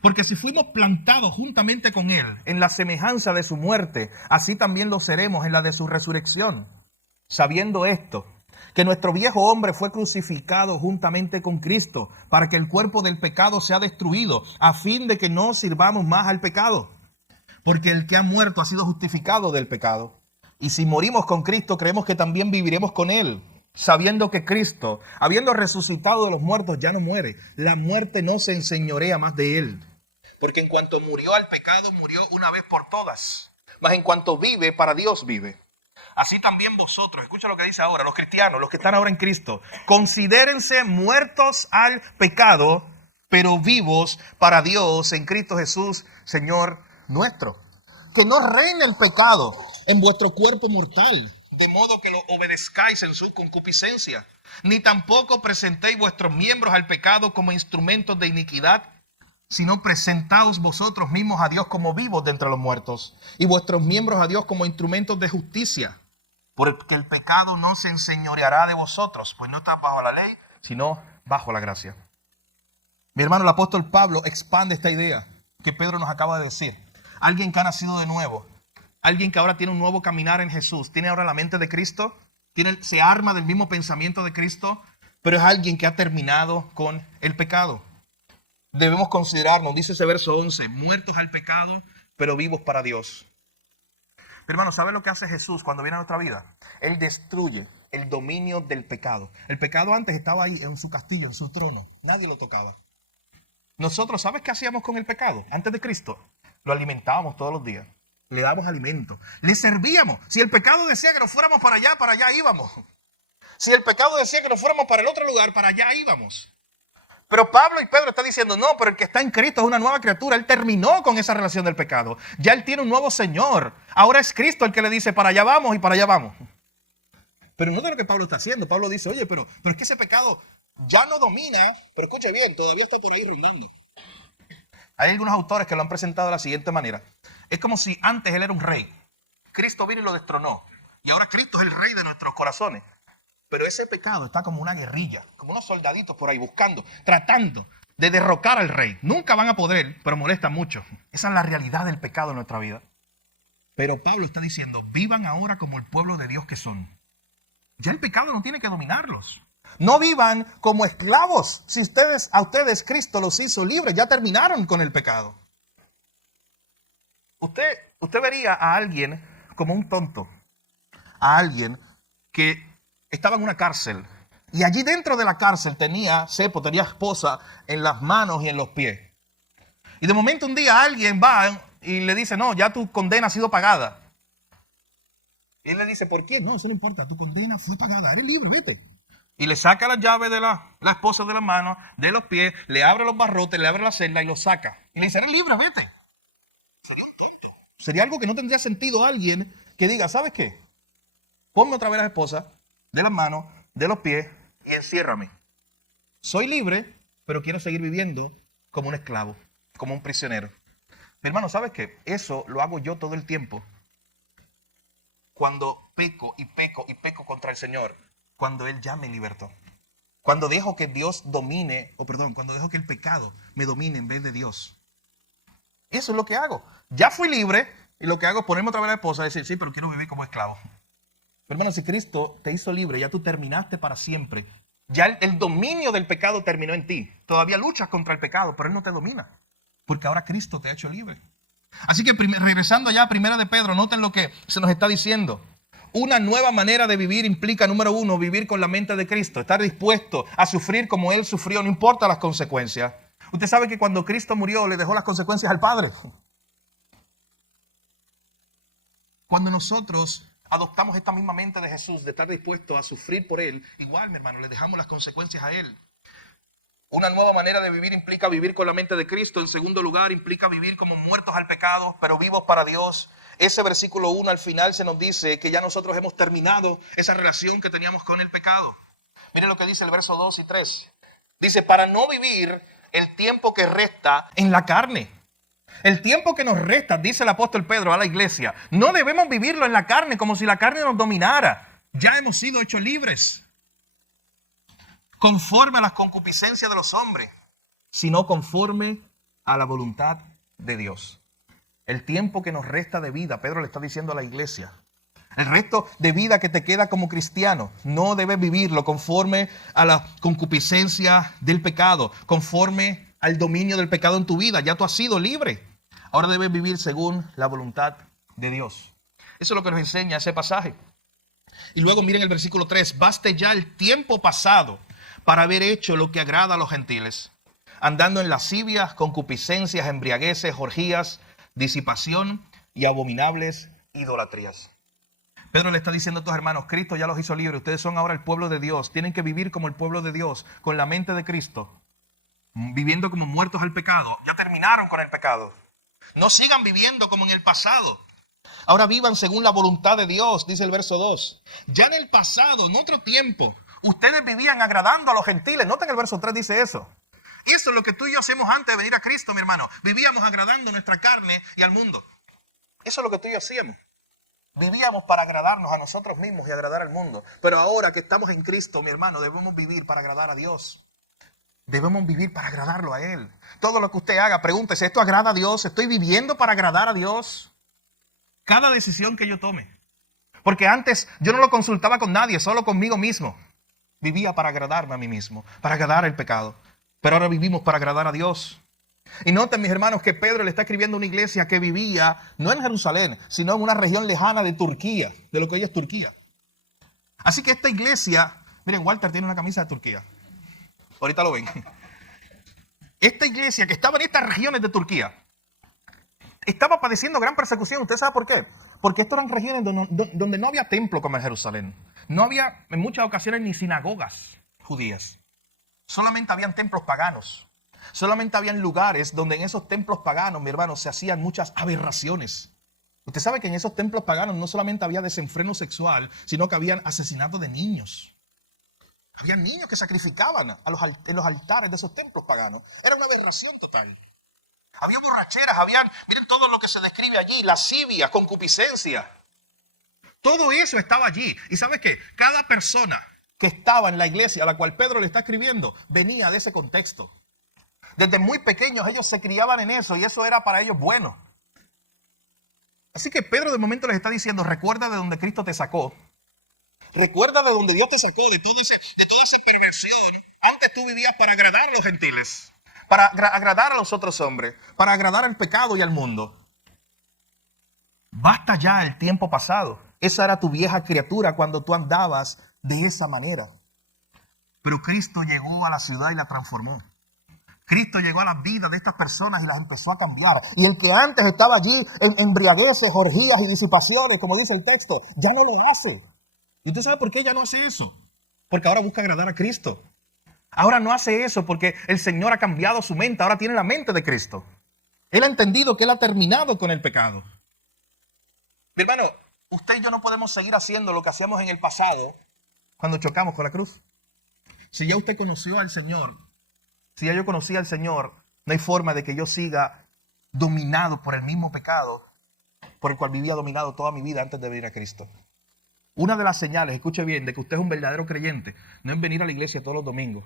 Porque si fuimos plantados juntamente con él en la semejanza de su muerte, así también lo seremos en la de su resurrección. Sabiendo esto, que nuestro viejo hombre fue crucificado juntamente con Cristo, para que el cuerpo del pecado sea destruido, a fin de que no sirvamos más al pecado. Porque el que ha muerto ha sido justificado del pecado. Y si morimos con Cristo, creemos que también viviremos con él, sabiendo que Cristo, habiendo resucitado de los muertos, ya no muere. La muerte no se enseñorea más de él. Porque en cuanto murió al pecado, murió una vez por todas. Mas en cuanto vive, para Dios vive. Así también vosotros, escucha lo que dice ahora, los cristianos, los que están ahora en Cristo, considérense muertos al pecado, pero vivos para Dios en Cristo Jesús, Señor nuestro. Que no reine el pecado en vuestro cuerpo mortal, de modo que lo obedezcáis en su concupiscencia, ni tampoco presentéis vuestros miembros al pecado como instrumentos de iniquidad, sino presentaos vosotros mismos a Dios como vivos de entre los muertos, y vuestros miembros a Dios como instrumentos de justicia, porque el pecado no se enseñoreará de vosotros, pues no está bajo la ley, sino bajo la gracia. Mi hermano, el apóstol Pablo expande esta idea que Pedro nos acaba de decir. Alguien que ha nacido de nuevo, alguien que ahora tiene un nuevo caminar en Jesús, tiene ahora la mente de Cristo, se arma del mismo pensamiento de Cristo, pero es alguien que ha terminado con el pecado. Debemos considerarnos, dice ese verso 11, muertos al pecado, pero vivos para Dios. Hermano, ¿sabe lo que hace Jesús cuando viene a nuestra vida? Él destruye el dominio del pecado. El pecado antes estaba ahí en su castillo, en su trono. Nadie lo tocaba. Nosotros, ¿sabes qué hacíamos con el pecado? Antes de Cristo, lo alimentábamos todos los días. Le dábamos alimento. Le servíamos. Si el pecado decía que nos fuéramos para allá íbamos. Si el pecado decía que nos fuéramos para el otro lugar, para allá íbamos. Pero Pablo y Pedro están diciendo, no, pero el que está en Cristo es una nueva criatura. Él terminó con esa relación del pecado. Ya él tiene un nuevo Señor. Ahora es Cristo el que le dice, para allá vamos y para allá vamos. Pero no es lo que Pablo está haciendo. Pablo dice, oye, pero es que ese pecado ya no domina, pero escuche bien, todavía está por ahí rondando. Hay algunos autores que lo han presentado de la siguiente manera. Es como si antes él era un rey. Cristo vino y lo destronó. Y ahora Cristo es el rey de nuestros corazones. Pero ese pecado está como una guerrilla, como unos soldaditos por ahí buscando, tratando de derrocar al rey. Nunca van a poder, pero molesta mucho. Esa es la realidad del pecado en nuestra vida. Pero Pablo está diciendo, vivan ahora como el pueblo de Dios que son. Ya el pecado no tiene que dominarlos. No vivan como esclavos. Si a ustedes Cristo los hizo libres, ya terminaron con el pecado. Usted vería a alguien como un tonto, a alguien que estaba en una cárcel y allí dentro de la cárcel tenía esposa en las manos y en los pies. Y de momento un día alguien va y le dice, no, ya tu condena ha sido pagada. Y él le dice, ¿por qué? No, eso no importa, tu condena fue pagada, eres libre, vete. Y le saca la llave de la esposa de las manos, de los pies, le abre los barrotes, le abre la celda y lo saca. Y le dice, eres libre, vete. Sería un tonto. Sería algo que no tendría sentido a alguien que diga, ¿sabes qué? Ponme otra vez la esposa de las manos, de los pies y enciérrame. Soy libre, pero quiero seguir viviendo como un esclavo, como un prisionero. Mi hermano, ¿sabes qué? Eso lo hago yo todo el tiempo. Cuando peco y peco y peco contra el Señor, cuando Él ya me libertó. Cuando dejo que Dios domine, cuando dejo que el pecado me domine en vez de Dios. Eso es lo que hago. Ya fui libre y lo que hago es ponerme otra vez a la esposa y decir, sí, pero quiero vivir como esclavo. Pero hermano, si Cristo te hizo libre, ya tú terminaste para siempre. Ya el dominio del pecado terminó en ti. Todavía luchas contra el pecado, pero Él no te domina. Porque ahora Cristo te ha hecho libre. Así que regresando allá a Primera de Pedro, noten lo que se nos está diciendo. Una nueva manera de vivir implica, número uno, vivir con la mente de Cristo. Estar dispuesto a sufrir como Él sufrió, no importa las consecuencias. Usted sabe que cuando Cristo murió, le dejó las consecuencias al Padre. Cuando nosotros adoptamos esta misma mente de Jesús, de estar dispuesto a sufrir por Él, igual, mi hermano, le dejamos las consecuencias a Él. Una nueva manera de vivir implica vivir con la mente de Cristo. En segundo lugar, implica vivir como muertos al pecado, pero vivos para Dios. Ese versículo 1 al final se nos dice que ya nosotros hemos terminado esa relación que teníamos con el pecado. Miren lo que dice el verso 2 y 3. Dice, para no vivir el tiempo que resta en la carne. El tiempo que nos resta, dice el apóstol Pedro a la iglesia, no debemos vivirlo en la carne como si la carne nos dominara. Ya hemos sido hechos libres, conforme a las concupiscencias de los hombres, sino conforme a la voluntad de Dios. El tiempo que nos resta de vida, Pedro le está diciendo a la iglesia, el resto de vida que te queda como cristiano, no debes vivirlo conforme a la concupiscencia del pecado, conforme al dominio del pecado en tu vida. Ya tú has sido libre. Ahora debes vivir según la voluntad de Dios. Eso es lo que nos enseña ese pasaje. Y luego miren el versículo 3. Baste ya el tiempo pasado para haber hecho lo que agrada a los gentiles, andando en lascivias, concupiscencias, embriagueces, orgías, disipación y abominables idolatrías. Pedro le está diciendo a estos hermanos, Cristo ya los hizo libres, ustedes son ahora el pueblo de Dios, tienen que vivir como el pueblo de Dios, con la mente de Cristo, viviendo como muertos al pecado. Ya terminaron con el pecado. No sigan viviendo como en el pasado. Ahora vivan según la voluntad de Dios, dice el verso 2. Ya en el pasado, en otro tiempo, ustedes vivían agradando a los gentiles. Noten el verso 3 dice eso. Y eso es lo que tú y yo hacemos antes de venir a Cristo, mi hermano. Vivíamos agradando a nuestra carne y al mundo. Eso es lo que tú y yo hacíamos. Vivíamos para agradarnos a nosotros mismos y agradar al mundo. Pero ahora que estamos en Cristo, mi hermano, debemos vivir para agradar a Dios. Debemos vivir para agradarlo a Él. Todo lo que usted haga, pregúntese, ¿esto agrada a Dios? ¿Estoy viviendo para agradar a Dios? Cada decisión que yo tome. Porque antes yo no lo consultaba con nadie, solo conmigo mismo. Vivía para agradarme a mí mismo, para agradar el pecado. Pero ahora vivimos para agradar a Dios. Y noten, mis hermanos, que Pedro le está escribiendo a una iglesia que vivía no en Jerusalén, sino en una región lejana de Turquía, de lo que hoy es Turquía. Así que esta iglesia, miren, Walter tiene una camisa de Turquía. Ahorita lo ven. Esta iglesia que estaba en estas regiones de Turquía estaba padeciendo gran persecución. ¿Usted sabe por qué? Porque estas eran regiones donde no había templo como en Jerusalén. No había en muchas ocasiones ni sinagogas judías. Solamente habían templos paganos. Solamente habían lugares donde en esos templos paganos, mi hermano, se hacían muchas aberraciones. Usted sabe que en esos templos paganos no solamente había desenfreno sexual, sino que habían asesinato de niños. Había niños que sacrificaban en los altares de esos templos paganos. Era una aberración total. Había borracheras, miren todo lo que se describe allí, lascivia, concupiscencia. Todo eso estaba allí. ¿Y sabes qué? Cada persona que estaba en la iglesia a la cual Pedro le está escribiendo venía de ese contexto. Desde muy pequeños ellos se criaban en eso y eso era para ellos bueno. Así que Pedro de momento les está diciendo, recuerda de donde Cristo te sacó. Recuerda de donde Dios te sacó, de toda esa perversión. Antes tú vivías para agradar a los gentiles, para agradar a los otros hombres, para agradar al pecado y al mundo. Basta ya el tiempo pasado. Esa era tu vieja criatura cuando tú andabas de esa manera. Pero Cristo llegó a la ciudad y la transformó. Cristo llegó a las vidas de estas personas y las empezó a cambiar. Y el que antes estaba allí en embriagueces, orgías y disipaciones, como dice el texto, ya no lo hace. ¿Y usted sabe por qué ya no hace eso? Porque ahora busca agradar a Cristo. Ahora no hace eso porque el Señor ha cambiado su mente. Ahora tiene la mente de Cristo. Él ha entendido que Él ha terminado con el pecado. Mi hermano, usted y yo no podemos seguir haciendo lo que hacíamos en el pasado cuando chocamos con la cruz. Si ya usted conoció al Señor, si ya yo conocía al Señor, no hay forma de que yo siga dominado por el mismo pecado por el cual vivía dominado toda mi vida antes de venir a Cristo. Una de las señales, escuche bien, de que usted es un verdadero creyente, no es venir a la iglesia todos los domingos.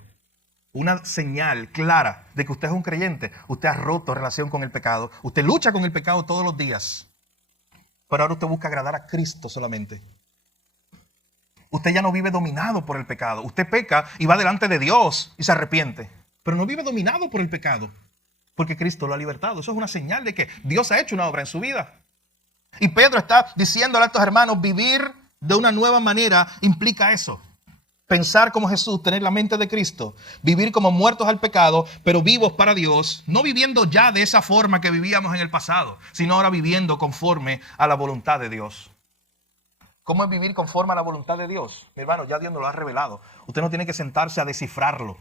Una señal clara de que usted es un creyente, usted ha roto relación con el pecado, usted lucha con el pecado todos los días, pero ahora usted busca agradar a Cristo solamente. Usted ya no vive dominado por el pecado, usted peca y va delante de Dios y se arrepiente, pero no vive dominado por el pecado, porque Cristo lo ha libertado. Eso es una señal de que Dios ha hecho una obra en su vida. Y Pedro está diciéndole a estos hermanos, vivir de una nueva manera implica eso. Pensar como Jesús, tener la mente de Cristo, vivir como muertos al pecado, pero vivos para Dios, no viviendo ya de esa forma que vivíamos en el pasado, sino ahora viviendo conforme a la voluntad de Dios. ¿Cómo es vivir conforme a la voluntad de Dios? Mi hermano, ya Dios nos lo ha revelado. Usted no tiene que sentarse a descifrarlo.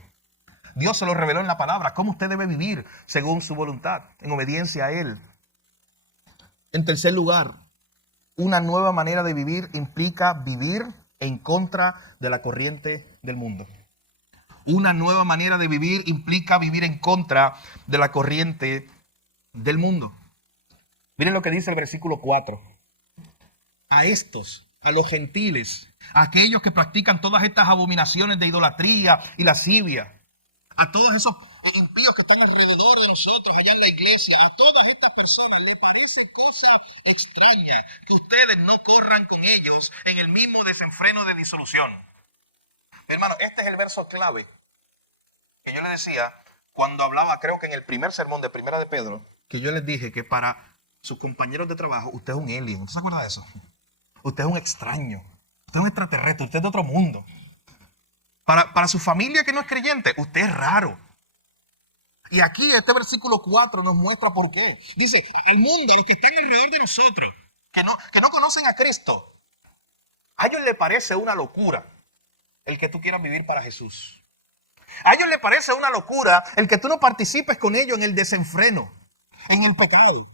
Dios se lo reveló en la palabra. Cómo usted debe vivir según su voluntad, en obediencia a Él. En tercer lugar, una nueva manera de vivir implica vivir en contra de la corriente del mundo. Una nueva manera de vivir implica vivir en contra de la corriente del mundo. Miren lo que dice el versículo 4. A estos, a los gentiles, a aquellos que practican todas estas abominaciones de idolatría y lascivia, a todos esos impíos que están alrededor de nosotros allá en la iglesia, a todas estas personas les parece cosa extraña que ustedes no corran con ellos en el mismo desenfreno de disolución. Mi hermano, este es el verso clave que yo le decía cuando hablaba, creo que en el primer sermón de Primera de Pedro, que yo les dije que para sus compañeros de trabajo, usted es un alien. ¿Usted se acuerda de eso? Usted es un extraño, usted es un extraterrestre, usted es de otro mundo. Para su familia que no es creyente, usted es raro. Y aquí este versículo 4 nos muestra por qué. Dice, al mundo, a los que están alrededor de nosotros, que no conocen a Cristo, a ellos les parece una locura el que tú quieras vivir para Jesús. A ellos les parece una locura el que tú no participes con ellos en el desenfreno, en el pecado.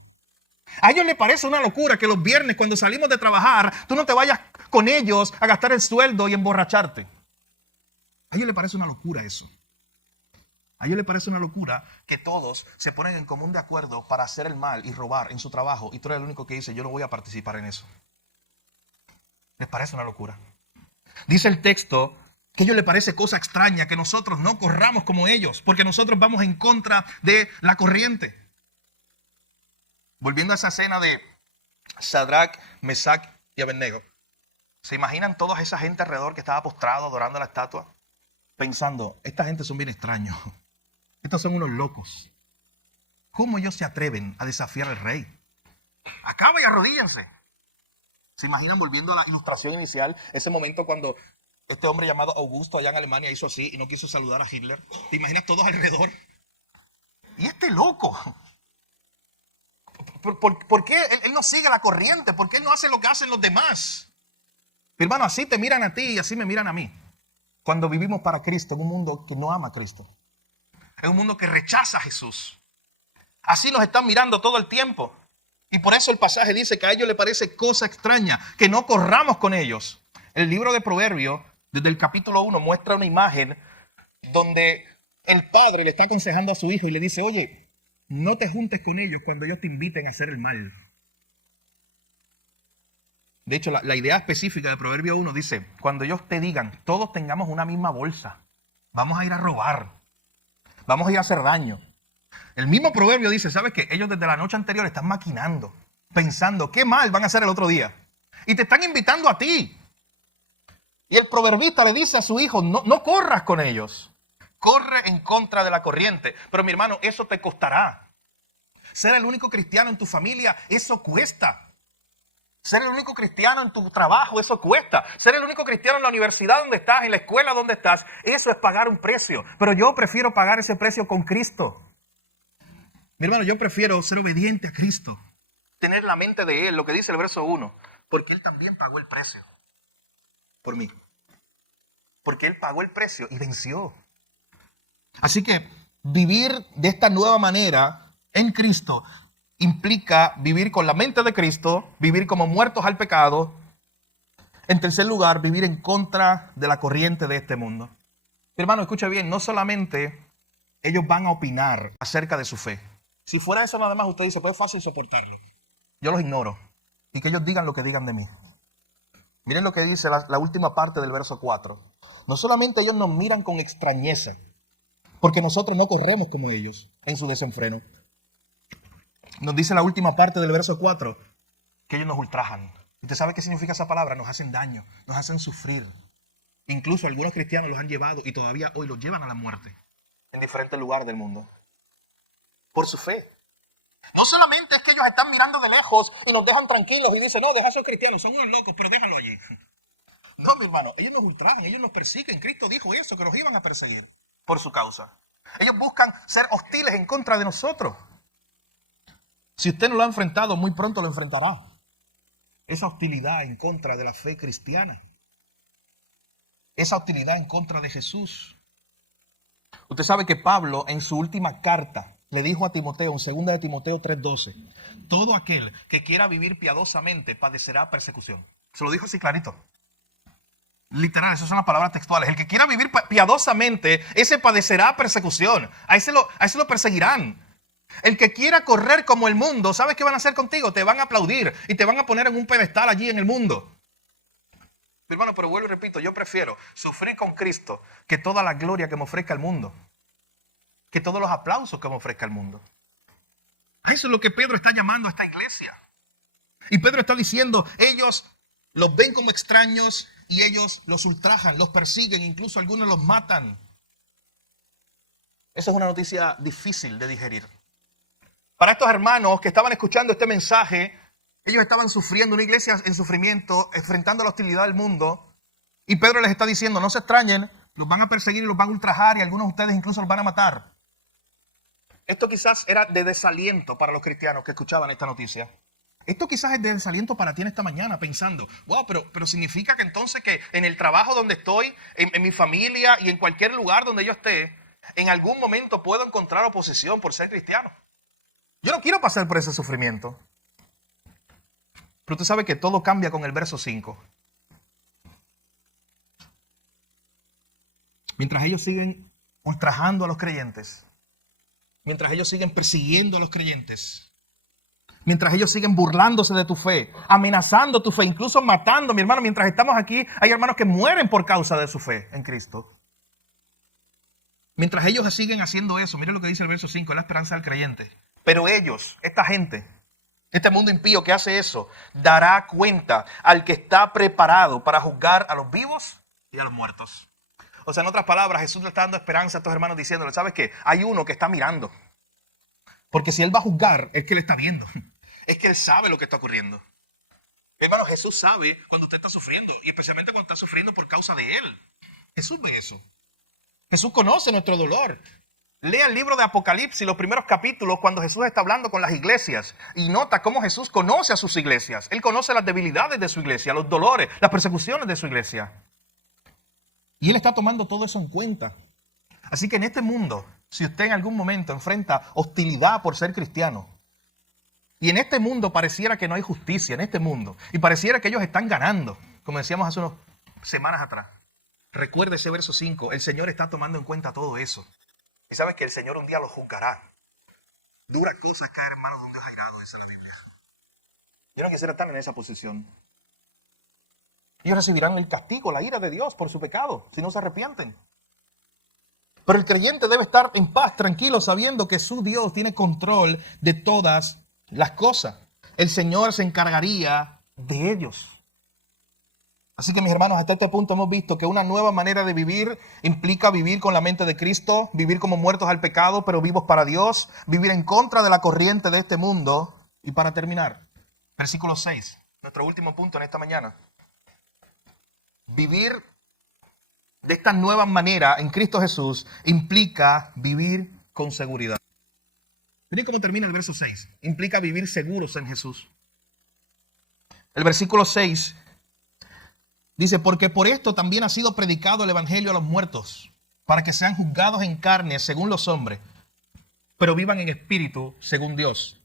A ellos les parece una locura que los viernes cuando salimos de trabajar, tú no te vayas con ellos a gastar el sueldo y emborracharte. A ellos les parece una locura eso. A ellos les parece una locura que todos se ponen en común de acuerdo para hacer el mal y robar en su trabajo y tú eres el único que dice, yo no voy a participar en eso. Les parece una locura. Dice el texto que a ellos les parece cosa extraña que nosotros no corramos como ellos, porque nosotros vamos en contra de la corriente. Volviendo a esa escena de Sadrach, Mesach y Abednego, ¿se imaginan toda esa gente alrededor que estaba postrado adorando la estatua? Pensando, esta gente son bien extraños. Estos son unos locos. ¿Cómo ellos se atreven a desafiar al rey? Acaba y arrodíllense. ¿Se imaginan volviendo a la ilustración inicial? Ese momento cuando este hombre llamado Augusto allá en Alemania hizo así y no quiso saludar a Hitler. ¿Te imaginas todos alrededor? ¿Y este loco? ¿Por qué él no sigue la corriente? ¿Por qué él no hace lo que hacen los demás? Hermano, así te miran a ti y así me miran a mí. Cuando vivimos para Cristo en un mundo que no ama a Cristo. En un mundo que rechaza a Jesús. Así nos están mirando todo el tiempo. Y por eso el pasaje dice que a ellos les parece cosa extraña, que no corramos con ellos. El libro de Proverbios, desde el capítulo 1, muestra una imagen donde el padre le está aconsejando a su hijo y le dice, oye, no te juntes con ellos cuando ellos te inviten a hacer el mal. De hecho, la idea específica de Proverbio 1 dice, cuando ellos te digan, todos tengamos una misma bolsa, vamos a ir a robar, vamos a ir a hacer daño. El mismo proverbio dice, ¿sabes qué? Ellos desde la noche anterior están maquinando, pensando qué mal van a hacer el otro día. Y te están invitando a ti. Y el proverbista le dice a su hijo, no corras con ellos. Corre en contra de la corriente. Pero mi hermano, eso te costará. Ser el único cristiano en tu familia, eso cuesta. Ser el único cristiano en tu trabajo, eso cuesta. Ser el único cristiano en la universidad donde estás, en la escuela donde estás, eso es pagar un precio. Pero yo prefiero pagar ese precio con Cristo. Mi hermano, yo prefiero ser obediente a Cristo. Tener la mente de Él, lo que dice el verso 1. Porque Él también pagó el precio. Por mí. Porque Él pagó el precio y venció. Así que vivir de esta nueva manera en Cristo implica vivir con la mente de Cristo, vivir como muertos al pecado. En tercer lugar, vivir en contra de la corriente de este mundo. Hermano, escucha bien, no solamente ellos van a opinar acerca de su fe. Si fuera eso nada más, usted dice, pues es fácil soportarlo. Yo los ignoro. Y que ellos digan lo que digan de mí. Miren lo que dice la última parte del verso 4. No solamente ellos nos miran con extrañeza, porque nosotros no corremos como ellos en su desenfreno. Nos dice la última parte del verso 4 que ellos nos ultrajan. ¿Usted sabe qué significa esa palabra? Nos hacen daño, nos hacen sufrir. Incluso algunos cristianos los han llevado y todavía hoy los llevan a la muerte en diferentes lugares del mundo. Por su fe. No solamente es que ellos están mirando de lejos y nos dejan tranquilos y dicen, no, deja a esos cristianos, son unos locos, pero déjalo allí. No, mi hermano, ellos nos ultrajan, ellos nos persiguen. Cristo dijo eso, que nos iban a perseguir por su causa. Ellos buscan ser hostiles en contra de nosotros. Si usted no lo ha enfrentado, muy pronto lo enfrentará. Esa hostilidad en contra de la fe cristiana. Esa hostilidad en contra de Jesús. Usted sabe que Pablo en su última carta le dijo a Timoteo, en 2 de Timoteo 3:12, todo aquel que quiera vivir piadosamente padecerá persecución. Se lo dijo así clarito. Literal, esas son las palabras textuales. El que quiera vivir piadosamente, ese padecerá persecución. A ese lo perseguirán. El que quiera correr como el mundo, ¿sabes qué van a hacer contigo? Te van a aplaudir y te van a poner en un pedestal allí en el mundo. Hermano, pero vuelvo y repito, yo prefiero sufrir con Cristo que toda la gloria que me ofrezca el mundo, que todos los aplausos que me ofrezca el mundo. Eso es lo que Pedro está llamando a esta iglesia. Y Pedro está diciendo, ellos los ven como extraños y ellos los ultrajan, los persiguen, incluso algunos los matan. Esa es una noticia difícil de digerir. Para estos hermanos que estaban escuchando este mensaje, ellos estaban sufriendo, una iglesia en sufrimiento, enfrentando la hostilidad del mundo. Y Pedro les está diciendo, no se extrañen, los van a perseguir y los van a ultrajar y algunos de ustedes incluso los van a matar. Esto quizás era de desaliento para los cristianos que escuchaban esta noticia. Esto quizás es de desaliento para ti en esta mañana, pensando, wow, pero significa que entonces que en el trabajo donde estoy, en mi familia y en cualquier lugar donde yo esté, en algún momento puedo encontrar oposición por ser cristiano. Yo no quiero pasar por ese sufrimiento. Pero usted sabe que todo cambia con el verso 5. Mientras ellos siguen ultrajando a los creyentes, mientras ellos siguen persiguiendo a los creyentes, mientras ellos siguen burlándose de tu fe, amenazando tu fe, incluso matando, mi hermano, mientras estamos aquí, hay hermanos que mueren por causa de su fe en Cristo. Mientras ellos siguen haciendo eso, mire lo que dice el verso 5, es la esperanza del creyente. Pero ellos, esta gente, este mundo impío que hace eso, dará cuenta al que está preparado para juzgar a los vivos y a los muertos. O sea, en otras palabras, Jesús le está dando esperanza a estos hermanos diciéndole, ¿sabes qué? Hay uno que está mirando. Porque si él va a juzgar, es que él está viendo. Es que él sabe lo que está ocurriendo. Hermano, Jesús sabe cuando usted está sufriendo, y especialmente cuando está sufriendo por causa de él. Jesús ve eso. Jesús conoce nuestro dolor. Lea el libro de Apocalipsis, los primeros capítulos, cuando Jesús está hablando con las iglesias. Y nota cómo Jesús conoce a sus iglesias. Él conoce las debilidades de su iglesia, los dolores, las persecuciones de su iglesia. Y Él está tomando todo eso en cuenta. Así que en este mundo, si usted en algún momento enfrenta hostilidad por ser cristiano, y en este mundo pareciera que no hay justicia, en este mundo, y pareciera que ellos están ganando, como decíamos hace unas semanas atrás, recuerde ese verso 5, el Señor está tomando en cuenta todo eso. Y sabes que el Señor un día lo juzgará. Dura cosa es caer en manos de un desvairado, dice la Biblia. Yo no quisiera estar en esa posición. Ellos recibirán el castigo, la ira de Dios por su pecado, si no se arrepienten. Pero el creyente debe estar en paz, tranquilo, sabiendo que su Dios tiene control de todas las cosas. El Señor se encargaría de ellos. Así que mis hermanos, hasta este punto hemos visto que una nueva manera de vivir implica vivir con la mente de Cristo, vivir como muertos al pecado, pero vivos para Dios, vivir en contra de la corriente de este mundo. Y para terminar, versículo 6, nuestro último punto en esta mañana. Vivir de esta nueva manera en Cristo Jesús implica vivir con seguridad. Miren cómo termina el verso 6. Implica vivir seguros en Jesús. El versículo 6 dice, porque por esto también ha sido predicado el evangelio a los muertos, para que sean juzgados en carne según los hombres, pero vivan en espíritu según Dios.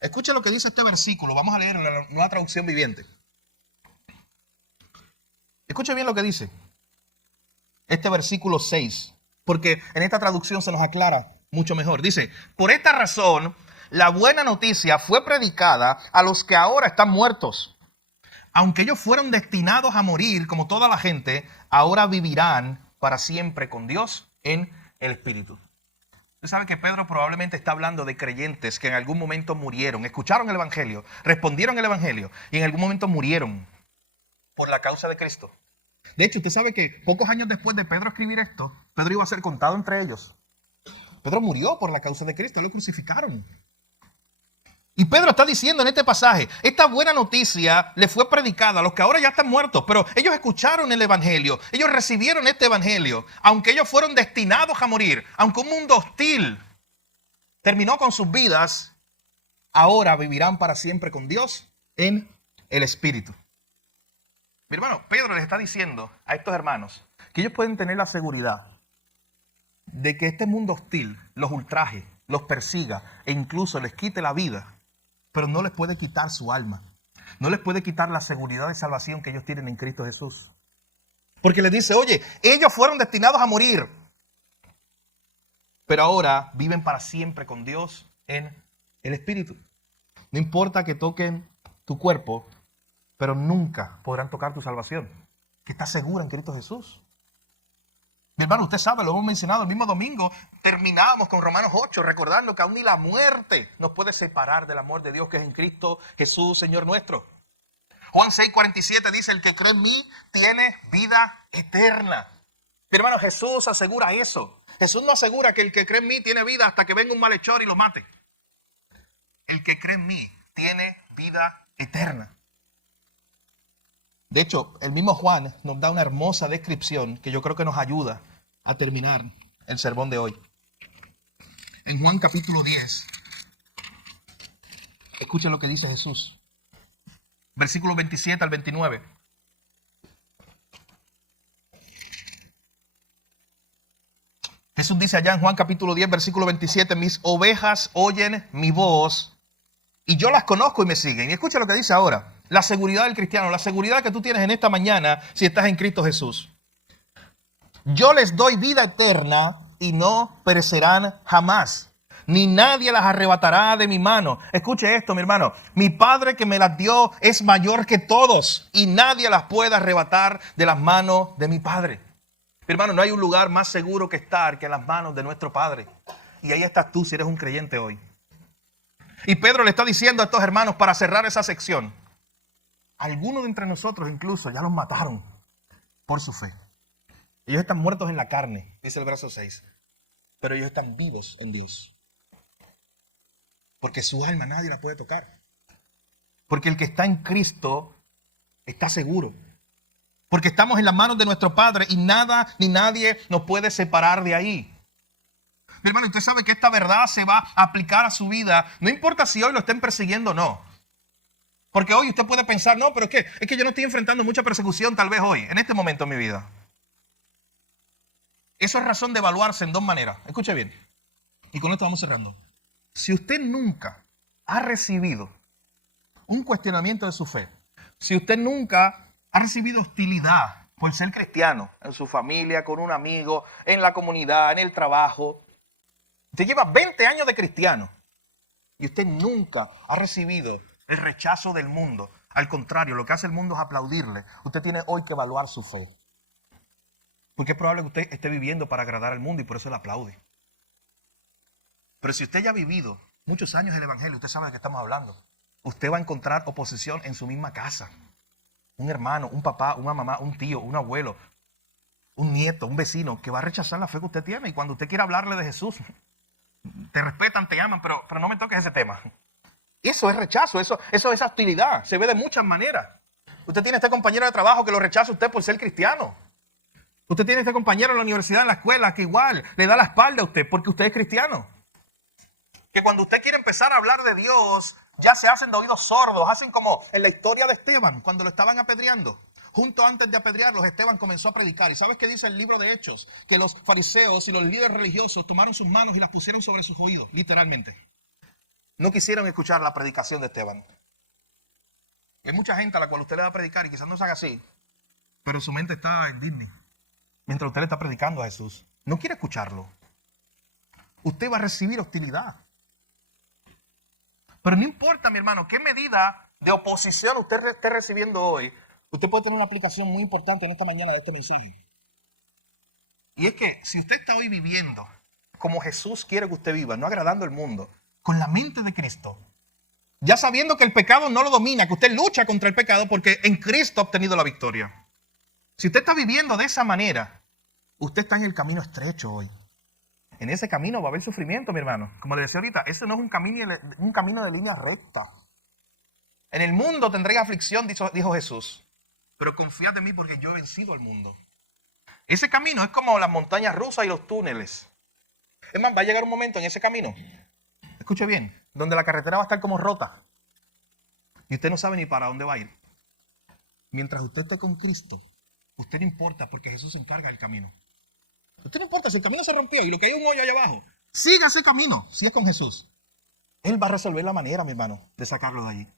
Escucha lo que dice este versículo. Vamos a leer en la Nueva Traducción Viviente. Escucha bien lo que dice este versículo 6, porque en esta traducción se nos aclara mucho mejor. Dice, por esta razón, la buena noticia fue predicada a los que ahora están muertos. Aunque ellos fueron destinados a morir como toda la gente, ahora vivirán para siempre con Dios en el Espíritu. Usted sabe que Pedro probablemente está hablando de creyentes que en algún momento murieron, escucharon el Evangelio, respondieron el Evangelio y en algún momento murieron por la causa de Cristo. De hecho, usted sabe que pocos años después de Pedro escribir esto, Pedro iba a ser contado entre ellos. Pedro murió por la causa de Cristo, lo crucificaron. Y Pedro está diciendo en este pasaje, esta buena noticia le fue predicada a los que ahora ya están muertos, pero ellos escucharon el evangelio, ellos recibieron este evangelio, aunque ellos fueron destinados a morir, aunque un mundo hostil terminó con sus vidas, ahora vivirán para siempre con Dios en el Espíritu. Mi hermano, Pedro les está diciendo a estos hermanos que ellos pueden tener la seguridad de que este mundo hostil los ultraje, los persiga e incluso les quite la vida, pero no les puede quitar su alma. No les puede quitar la seguridad de salvación que ellos tienen en Cristo Jesús. Porque les dice, oye, ellos fueron destinados a morir, pero ahora viven para siempre con Dios en el Espíritu. No importa que toquen tu cuerpo, pero nunca podrán tocar tu salvación, que está segura en Cristo Jesús. Mi hermano, usted sabe, lo hemos mencionado el mismo domingo, terminábamos con Romanos 8, recordando que aún ni la muerte nos puede separar del amor de Dios que es en Cristo Jesús, Señor nuestro. Juan 6:47 dice, el que cree en mí tiene vida eterna. Mi hermano, Jesús asegura eso. Jesús no asegura que el que cree en mí tiene vida hasta que venga un malhechor y lo mate. El que cree en mí tiene vida eterna. De hecho, el mismo Juan nos da una hermosa descripción que yo creo que nos ayuda a terminar el sermón de hoy. En Juan capítulo 10, escuchen lo que dice Jesús. Versículos 27 al 29. Jesús dice allá en Juan capítulo 10, versículo 27, mis ovejas oyen mi voz y yo las conozco y me siguen. Y escucha lo que dice ahora. La seguridad del cristiano, la seguridad que tú tienes en esta mañana si estás en Cristo Jesús. Yo les doy vida eterna y no perecerán jamás, ni nadie las arrebatará de mi mano. Escuche esto, mi hermano. Mi Padre que me las dio es mayor que todos y nadie las puede arrebatar de las manos de mi Padre. Mi hermano, no hay un lugar más seguro que estar que en las manos de nuestro Padre. Y ahí estás tú si eres un creyente hoy. Y Pedro le está diciendo a estos hermanos para cerrar esa sección. Algunos de entre nosotros incluso ya los mataron por su fe. Ellos están muertos en la carne, dice el verso 6. Pero ellos están vivos en Dios. Porque su alma nadie la puede tocar. Porque el que está en Cristo está seguro. Porque estamos en las manos de nuestro Padre y nada ni nadie nos puede separar de ahí. Mi hermano, usted sabe que esta verdad se va a aplicar a su vida. No importa si hoy lo estén persiguiendo o no. Porque hoy usted puede pensar, no, pero es que yo no estoy enfrentando mucha persecución tal vez hoy, en este momento de mi vida. Eso es razón de evaluarse en dos maneras. Escuche bien. Y con esto vamos cerrando. Si usted nunca ha recibido un cuestionamiento de su fe, si usted nunca ha recibido hostilidad por ser cristiano, en su familia, con un amigo, en la comunidad, en el trabajo, usted lleva 20 años de cristiano y usted nunca ha recibido el rechazo del mundo. Al contrario, lo que hace el mundo es aplaudirle. Usted tiene hoy que evaluar su fe. Porque es probable que usted esté viviendo para agradar al mundo y por eso le aplaude. Pero si usted ya ha vivido muchos años el Evangelio, usted sabe de qué estamos hablando. Usted va a encontrar oposición en su misma casa. Un hermano, un papá, una mamá, un tío, un abuelo, un nieto, un vecino que va a rechazar la fe que usted tiene. Y cuando usted quiera hablarle de Jesús, te respetan, te aman, pero no me toques ese tema. Eso es rechazo, eso es hostilidad. Se ve de muchas maneras. Usted tiene este compañero de trabajo que lo rechaza a usted por ser cristiano. Usted tiene este compañero en la universidad, en la escuela, que igual le da la espalda a usted porque usted es cristiano. Que cuando usted quiere empezar a hablar de Dios, ya se hacen de oídos sordos. Hacen como en la historia de Esteban, cuando lo estaban apedreando. Junto antes de apedrearlos, Esteban comenzó a predicar. ¿Y sabes qué dice el libro de Hechos? Que los fariseos y los líderes religiosos tomaron sus manos y las pusieron sobre sus oídos, literalmente. No quisieron escuchar la predicación de Esteban. Hay mucha gente a la cual usted le va a predicar y quizás no se haga así, pero su mente está en Disney. Mientras usted le está predicando a Jesús, no quiere escucharlo. Usted va a recibir hostilidad. Pero no importa, mi hermano, qué medida de oposición usted esté recibiendo hoy, usted puede tener una aplicación muy importante en esta mañana de este mensaje. Y es que si usted está hoy viviendo como Jesús quiere que usted viva, no agradando al mundo, con la mente de Cristo, ya sabiendo que el pecado no lo domina, que usted lucha contra el pecado porque en Cristo ha obtenido la victoria. Si usted está viviendo de esa manera, usted está en el camino estrecho hoy. En ese camino va a haber sufrimiento, mi hermano. Como le decía ahorita, ese no es un camino de línea recta. En el mundo tendréis aflicción, dijo Jesús. Pero confiad en mí porque yo he vencido al mundo. Ese camino es como las montañas rusas y los túneles. Es más, va a llegar un momento en ese camino, escuche bien, donde la carretera va a estar como rota. Y usted no sabe ni para dónde va a ir. Mientras usted esté con Cristo, usted no importa porque Jesús se encarga del camino. A usted no importa si el camino se rompió y lo que hay es un hoyo allá abajo. Siga ese camino, si es con Jesús. Él va a resolver la manera, mi hermano, de sacarlo de allí.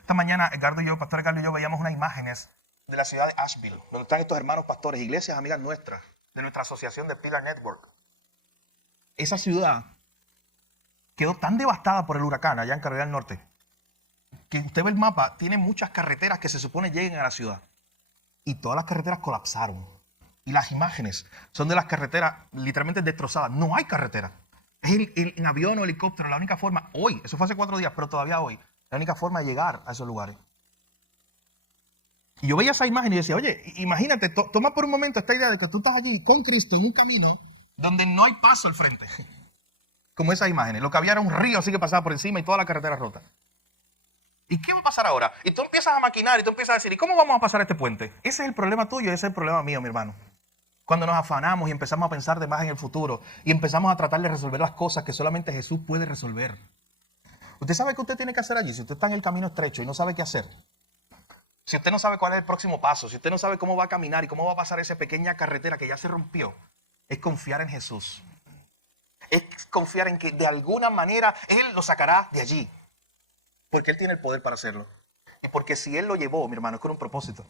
Esta mañana, Pastor Edgardo y yo veíamos unas imágenes de la ciudad de Asheville, donde están estos hermanos pastores, iglesias amigas nuestras, de nuestra asociación de Pillar Network. Esa ciudad quedó tan devastada por el huracán allá en Carolina del Norte, que usted ve el mapa, tiene muchas carreteras que se supone lleguen a la ciudad. Y todas las carreteras colapsaron. Y las imágenes son de las carreteras literalmente destrozadas. No hay carretera. Es en avión o helicóptero la única forma, hoy, eso fue hace 4 días, pero todavía hoy, la única forma de llegar a esos lugares. Y yo veía esa imagen y decía, oye, imagínate, toma por un momento esta idea de que tú estás allí con Cristo en un camino donde no hay paso al frente. Como esas imágenes. Lo que había era un río así que pasaba por encima y toda la carretera rota. ¿Y qué va a pasar ahora? Y tú empiezas a maquinar y tú empiezas a decir, ¿y cómo vamos a pasar este puente? Ese es el problema tuyo, ese es el problema mío, mi hermano. Cuando nos afanamos y empezamos a pensar de más en el futuro y empezamos a tratar de resolver las cosas que solamente Jesús puede resolver. ¿Usted sabe qué usted tiene que hacer allí? Si usted está en el camino estrecho y no sabe qué hacer. Si usted no sabe cuál es el próximo paso, si usted no sabe cómo va a caminar y cómo va a pasar esa pequeña carretera que ya se rompió, es confiar en Jesús. Es confiar en que de alguna manera Él lo sacará de allí. Porque Él tiene el poder para hacerlo. Y porque si Él lo llevó, mi hermano, es con un propósito.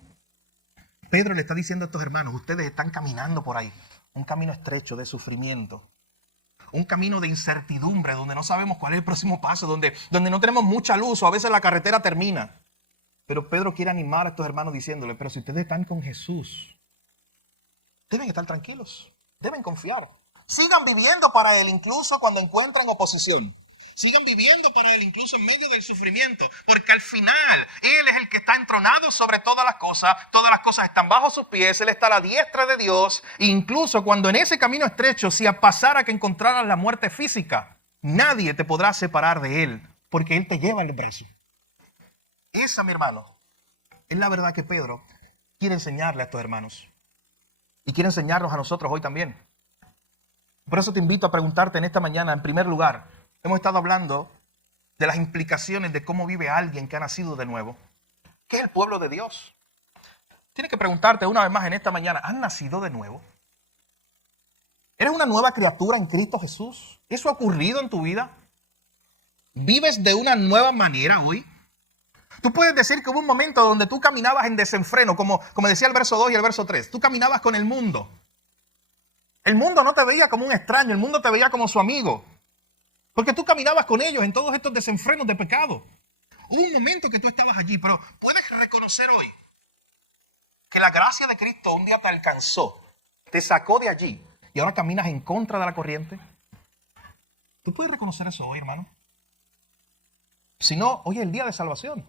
Pedro le está diciendo a estos hermanos, ustedes están caminando por ahí. Un camino estrecho de sufrimiento. Un camino de incertidumbre, donde no sabemos cuál es el próximo paso, donde no tenemos mucha luz o a veces la carretera termina. Pero Pedro quiere animar a estos hermanos diciéndole, pero si ustedes están con Jesús, deben estar tranquilos, deben confiar. Sigan viviendo para Él incluso cuando encuentren oposición. Sigan viviendo para Él incluso en medio del sufrimiento, porque al final Él es el que está entronado sobre todas las cosas están bajo sus pies, Él está a la diestra de Dios. Incluso cuando en ese camino estrecho, si pasara que encontraras la muerte física, nadie te podrá separar de Él, porque Él te lleva en el brazo. Esa, mi hermano, es la verdad que Pedro quiere enseñarle a estos hermanos. Y quiere enseñarnos a nosotros hoy también. Por eso te invito a preguntarte en esta mañana, en primer lugar, hemos estado hablando de las implicaciones de cómo vive alguien que ha nacido de nuevo. ¿Qué es el pueblo de Dios? Tienes que preguntarte una vez más en esta mañana, ¿has nacido de nuevo? ¿Eres una nueva criatura en Cristo Jesús? ¿Eso ha ocurrido en tu vida? ¿Vives de una nueva manera hoy? Tú puedes decir que hubo un momento donde tú caminabas en desenfreno, como decía el verso 2 y el verso 3. Tú caminabas con el mundo. El mundo no te veía como un extraño, el mundo te veía como su amigo. Porque tú caminabas con ellos en todos estos desenfrenos de pecado. Hubo un momento que tú estabas allí, pero puedes reconocer hoy que la gracia de Cristo un día te alcanzó, te sacó de allí y ahora caminas en contra de la corriente. ¿Tú puedes reconocer eso hoy, hermano? Si no, hoy es el día de salvación.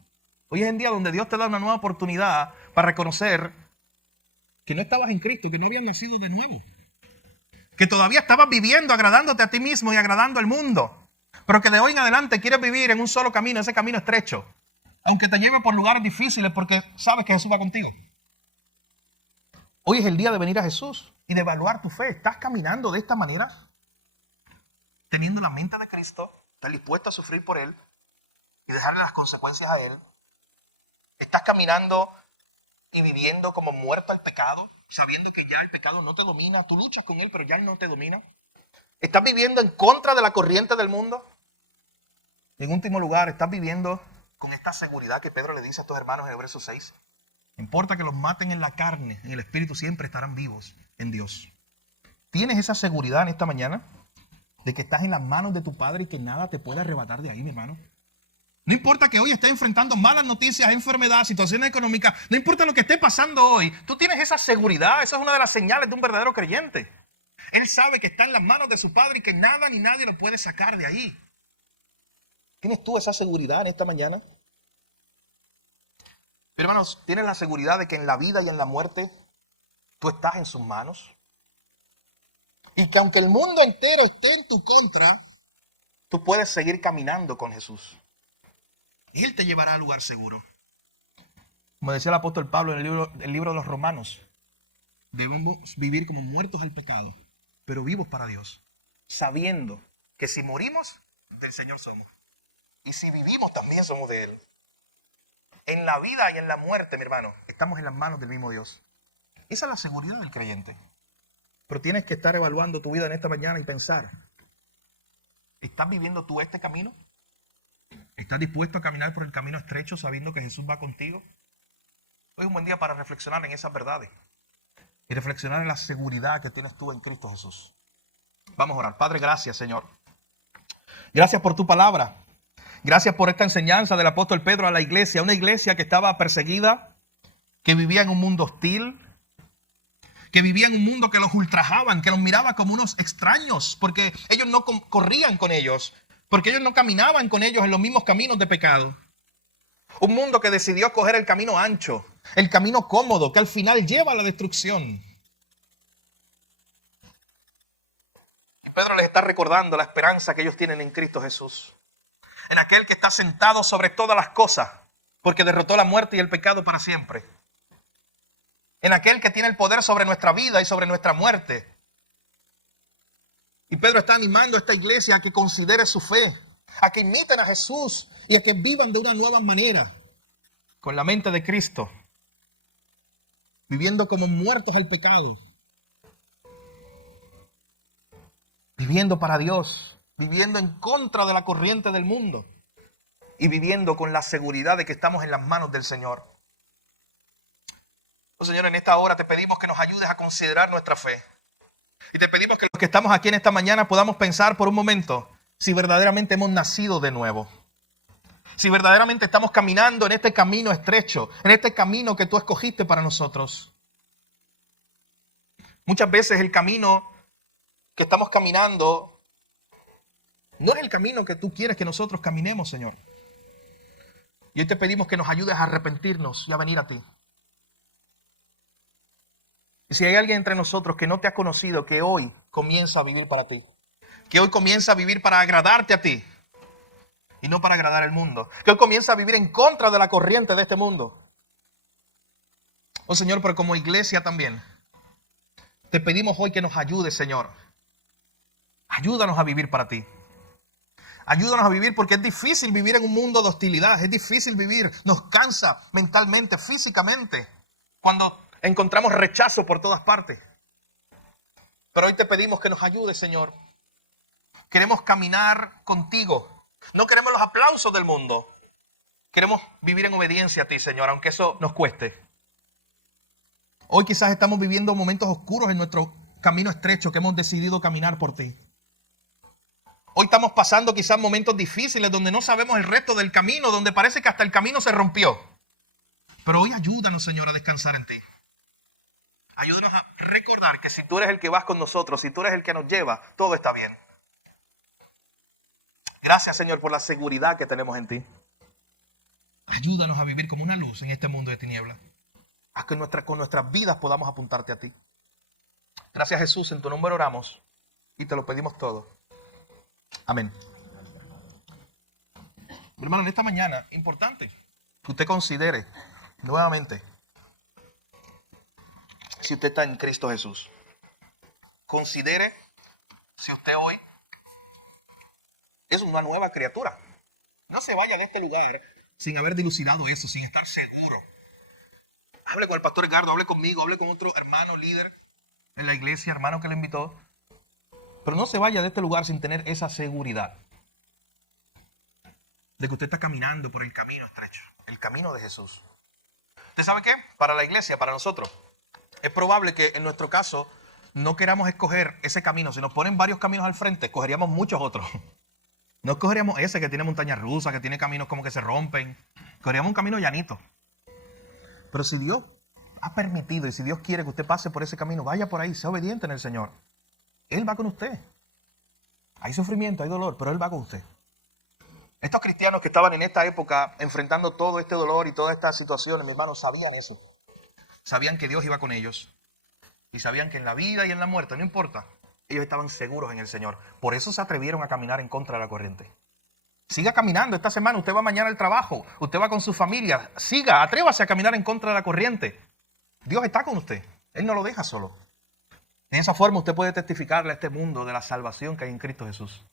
Hoy es el día donde Dios te da una nueva oportunidad para reconocer que no estabas en Cristo, que no habías nacido de nuevo. Que todavía estabas viviendo agradándote a ti mismo y agradando al mundo. Pero que de hoy en adelante quieres vivir en un solo camino, ese camino estrecho. Aunque te lleve por lugares difíciles porque sabes que Jesús va contigo. Hoy es el día de venir a Jesús y de evaluar tu fe. ¿Estás caminando de esta manera? Teniendo la mente de Cristo, estás dispuesto a sufrir por Él y dejarle las consecuencias a Él. ¿Estás caminando y viviendo como muerto al pecado, sabiendo que ya el pecado no te domina? Tú luchas con Él, pero ya Él no te domina. ¿Estás viviendo en contra de la corriente del mundo? En último lugar, ¿estás viviendo con esta seguridad que Pedro le dice a estos hermanos en el verso 6? No importa que los maten en la carne, en el espíritu siempre estarán vivos en Dios. ¿Tienes esa seguridad en esta mañana de que estás en las manos de tu Padre y que nada te puede arrebatar de ahí, mi hermano? No importa que hoy estés enfrentando malas noticias, enfermedad, situaciones económicas, no importa lo que esté pasando hoy, tú tienes esa seguridad. Esa es una de las señales de un verdadero creyente. Él sabe que está en las manos de su Padre y que nada ni nadie lo puede sacar de ahí. ¿Tienes tú esa seguridad en esta mañana? Pero hermanos, ¿tienes la seguridad de que en la vida y en la muerte tú estás en sus manos? Y que aunque el mundo entero esté en tu contra, tú puedes seguir caminando con Jesús. Y Él te llevará al lugar seguro. Como decía el apóstol Pablo en el libro de los Romanos, debemos vivir como muertos al pecado, pero vivos para Dios, sabiendo que si morimos, del Señor somos. Y si vivimos, también somos de Él. En la vida y en la muerte, mi hermano, estamos en las manos del mismo Dios. Esa es la seguridad del creyente. Pero tienes que estar evaluando tu vida en esta mañana y pensar, ¿estás viviendo tú este camino? ¿Estás dispuesto a caminar por el camino estrecho sabiendo que Jesús va contigo? Hoy es un buen día para reflexionar en esas verdades y reflexionar en la seguridad que tienes tú en Cristo Jesús. Vamos a orar. Padre, gracias, Señor. Gracias por tu palabra. Gracias por esta enseñanza del apóstol Pedro a la iglesia, una iglesia que estaba perseguida, que vivía en un mundo hostil, que vivía en un mundo que los ultrajaban, que los miraba como unos extraños, porque ellos no corrían con ellos, porque ellos no caminaban con ellos en los mismos caminos de pecado. Un mundo que decidió coger el camino ancho, el camino cómodo, que al final lleva a la destrucción. Y Pedro les está recordando la esperanza que ellos tienen en Cristo Jesús, en aquel que está sentado sobre todas las cosas, porque derrotó la muerte y el pecado para siempre. En aquel que tiene el poder sobre nuestra vida y sobre nuestra muerte. Y Pedro está animando a esta iglesia a que considere su fe, a que imiten a Jesús y a que vivan de una nueva manera, con la mente de Cristo, viviendo como muertos al pecado, viviendo para Dios, viviendo en contra de la corriente del mundo y viviendo con la seguridad de que estamos en las manos del Señor. Oh, Señor, en esta hora te pedimos que nos ayudes a considerar nuestra fe. Y te pedimos que los que estamos aquí en esta mañana podamos pensar por un momento si verdaderamente hemos nacido de nuevo. Si verdaderamente estamos caminando en este camino estrecho, en este camino que tú escogiste para nosotros. Muchas veces el camino que estamos caminando no es el camino que tú quieres que nosotros caminemos, Señor. Y hoy te pedimos que nos ayudes a arrepentirnos y a venir a ti. Y si hay alguien entre nosotros que no te ha conocido, que hoy comienza a vivir para ti. Que hoy comienza a vivir para agradarte a ti y no para agradar al mundo. Que hoy comienza a vivir en contra de la corriente de este mundo. Oh Señor, pero como iglesia también, te pedimos hoy que nos ayudes, Señor. Ayúdanos a vivir para ti. Ayúdanos a vivir porque es difícil vivir en un mundo de hostilidad. Es difícil vivir. Nos cansa mentalmente, físicamente. Cuando encontramos rechazo por todas partes. Pero hoy te pedimos que nos ayudes, Señor. Queremos caminar contigo. No queremos los aplausos del mundo. Queremos vivir en obediencia a ti, Señor, aunque eso nos cueste. Hoy quizás estamos viviendo momentos oscuros en nuestro camino estrecho que hemos decidido caminar por ti. Hoy estamos pasando quizás momentos difíciles donde no sabemos el resto del camino, donde parece que hasta el camino se rompió. Pero hoy ayúdanos, Señor, a descansar en ti. Ayúdanos a recordar que si tú eres el que vas con nosotros, si tú eres el que nos lleva, todo está bien. Gracias, Señor, por la seguridad que tenemos en ti. Ayúdanos a vivir como una luz en este mundo de tinieblas. A que con nuestras vidas podamos apuntarte a ti. Gracias, Jesús, en tu nombre oramos y te lo pedimos todo. Amén. Mi hermano, en esta mañana, importante que usted considere nuevamente si usted está en Cristo Jesús. Considere si usted hoy es una nueva criatura. No se vaya de este lugar sin haber dilucidado eso, sin estar seguro. Hable con el pastor Edgardo, hable conmigo, hable con otro hermano líder en la iglesia, hermano que le invitó. Pero no se vaya de este lugar sin tener esa seguridad de que usted está caminando por el camino estrecho, el camino de Jesús. ¿Usted sabe qué? Para la iglesia, para nosotros, es probable que en nuestro caso no queramos escoger ese camino. Si nos ponen varios caminos al frente, escogeríamos muchos otros. No escogeríamos ese que tiene montañas rusas, que tiene caminos como que se rompen. Escogeríamos un camino llanito. Pero si Dios ha permitido y si Dios quiere que usted pase por ese camino, vaya por ahí, sea obediente en el Señor. Él va con usted. Hay sufrimiento, hay dolor, pero Él va con usted. Estos cristianos que estaban en esta época enfrentando todo este dolor y todas estas situaciones, mis hermanos, sabían eso. Sabían que Dios iba con ellos. Y sabían que en la vida y en la muerte, no importa, ellos estaban seguros en el Señor. Por eso se atrevieron a caminar en contra de la corriente. Siga caminando esta semana, usted va mañana al trabajo, usted va con su familia. Siga, atrévase a caminar en contra de la corriente. Dios está con usted, Él no lo deja solo. De esa forma usted puede testificarle a este mundo de la salvación que hay en Cristo Jesús.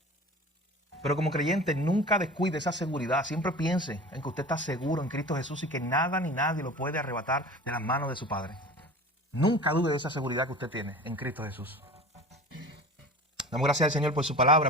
Pero como creyente, nunca descuide esa seguridad. Siempre piense en que usted está seguro en Cristo Jesús y que nada ni nadie lo puede arrebatar de las manos de su Padre. Nunca dude de esa seguridad que usted tiene en Cristo Jesús. Damos gracias al Señor por su palabra.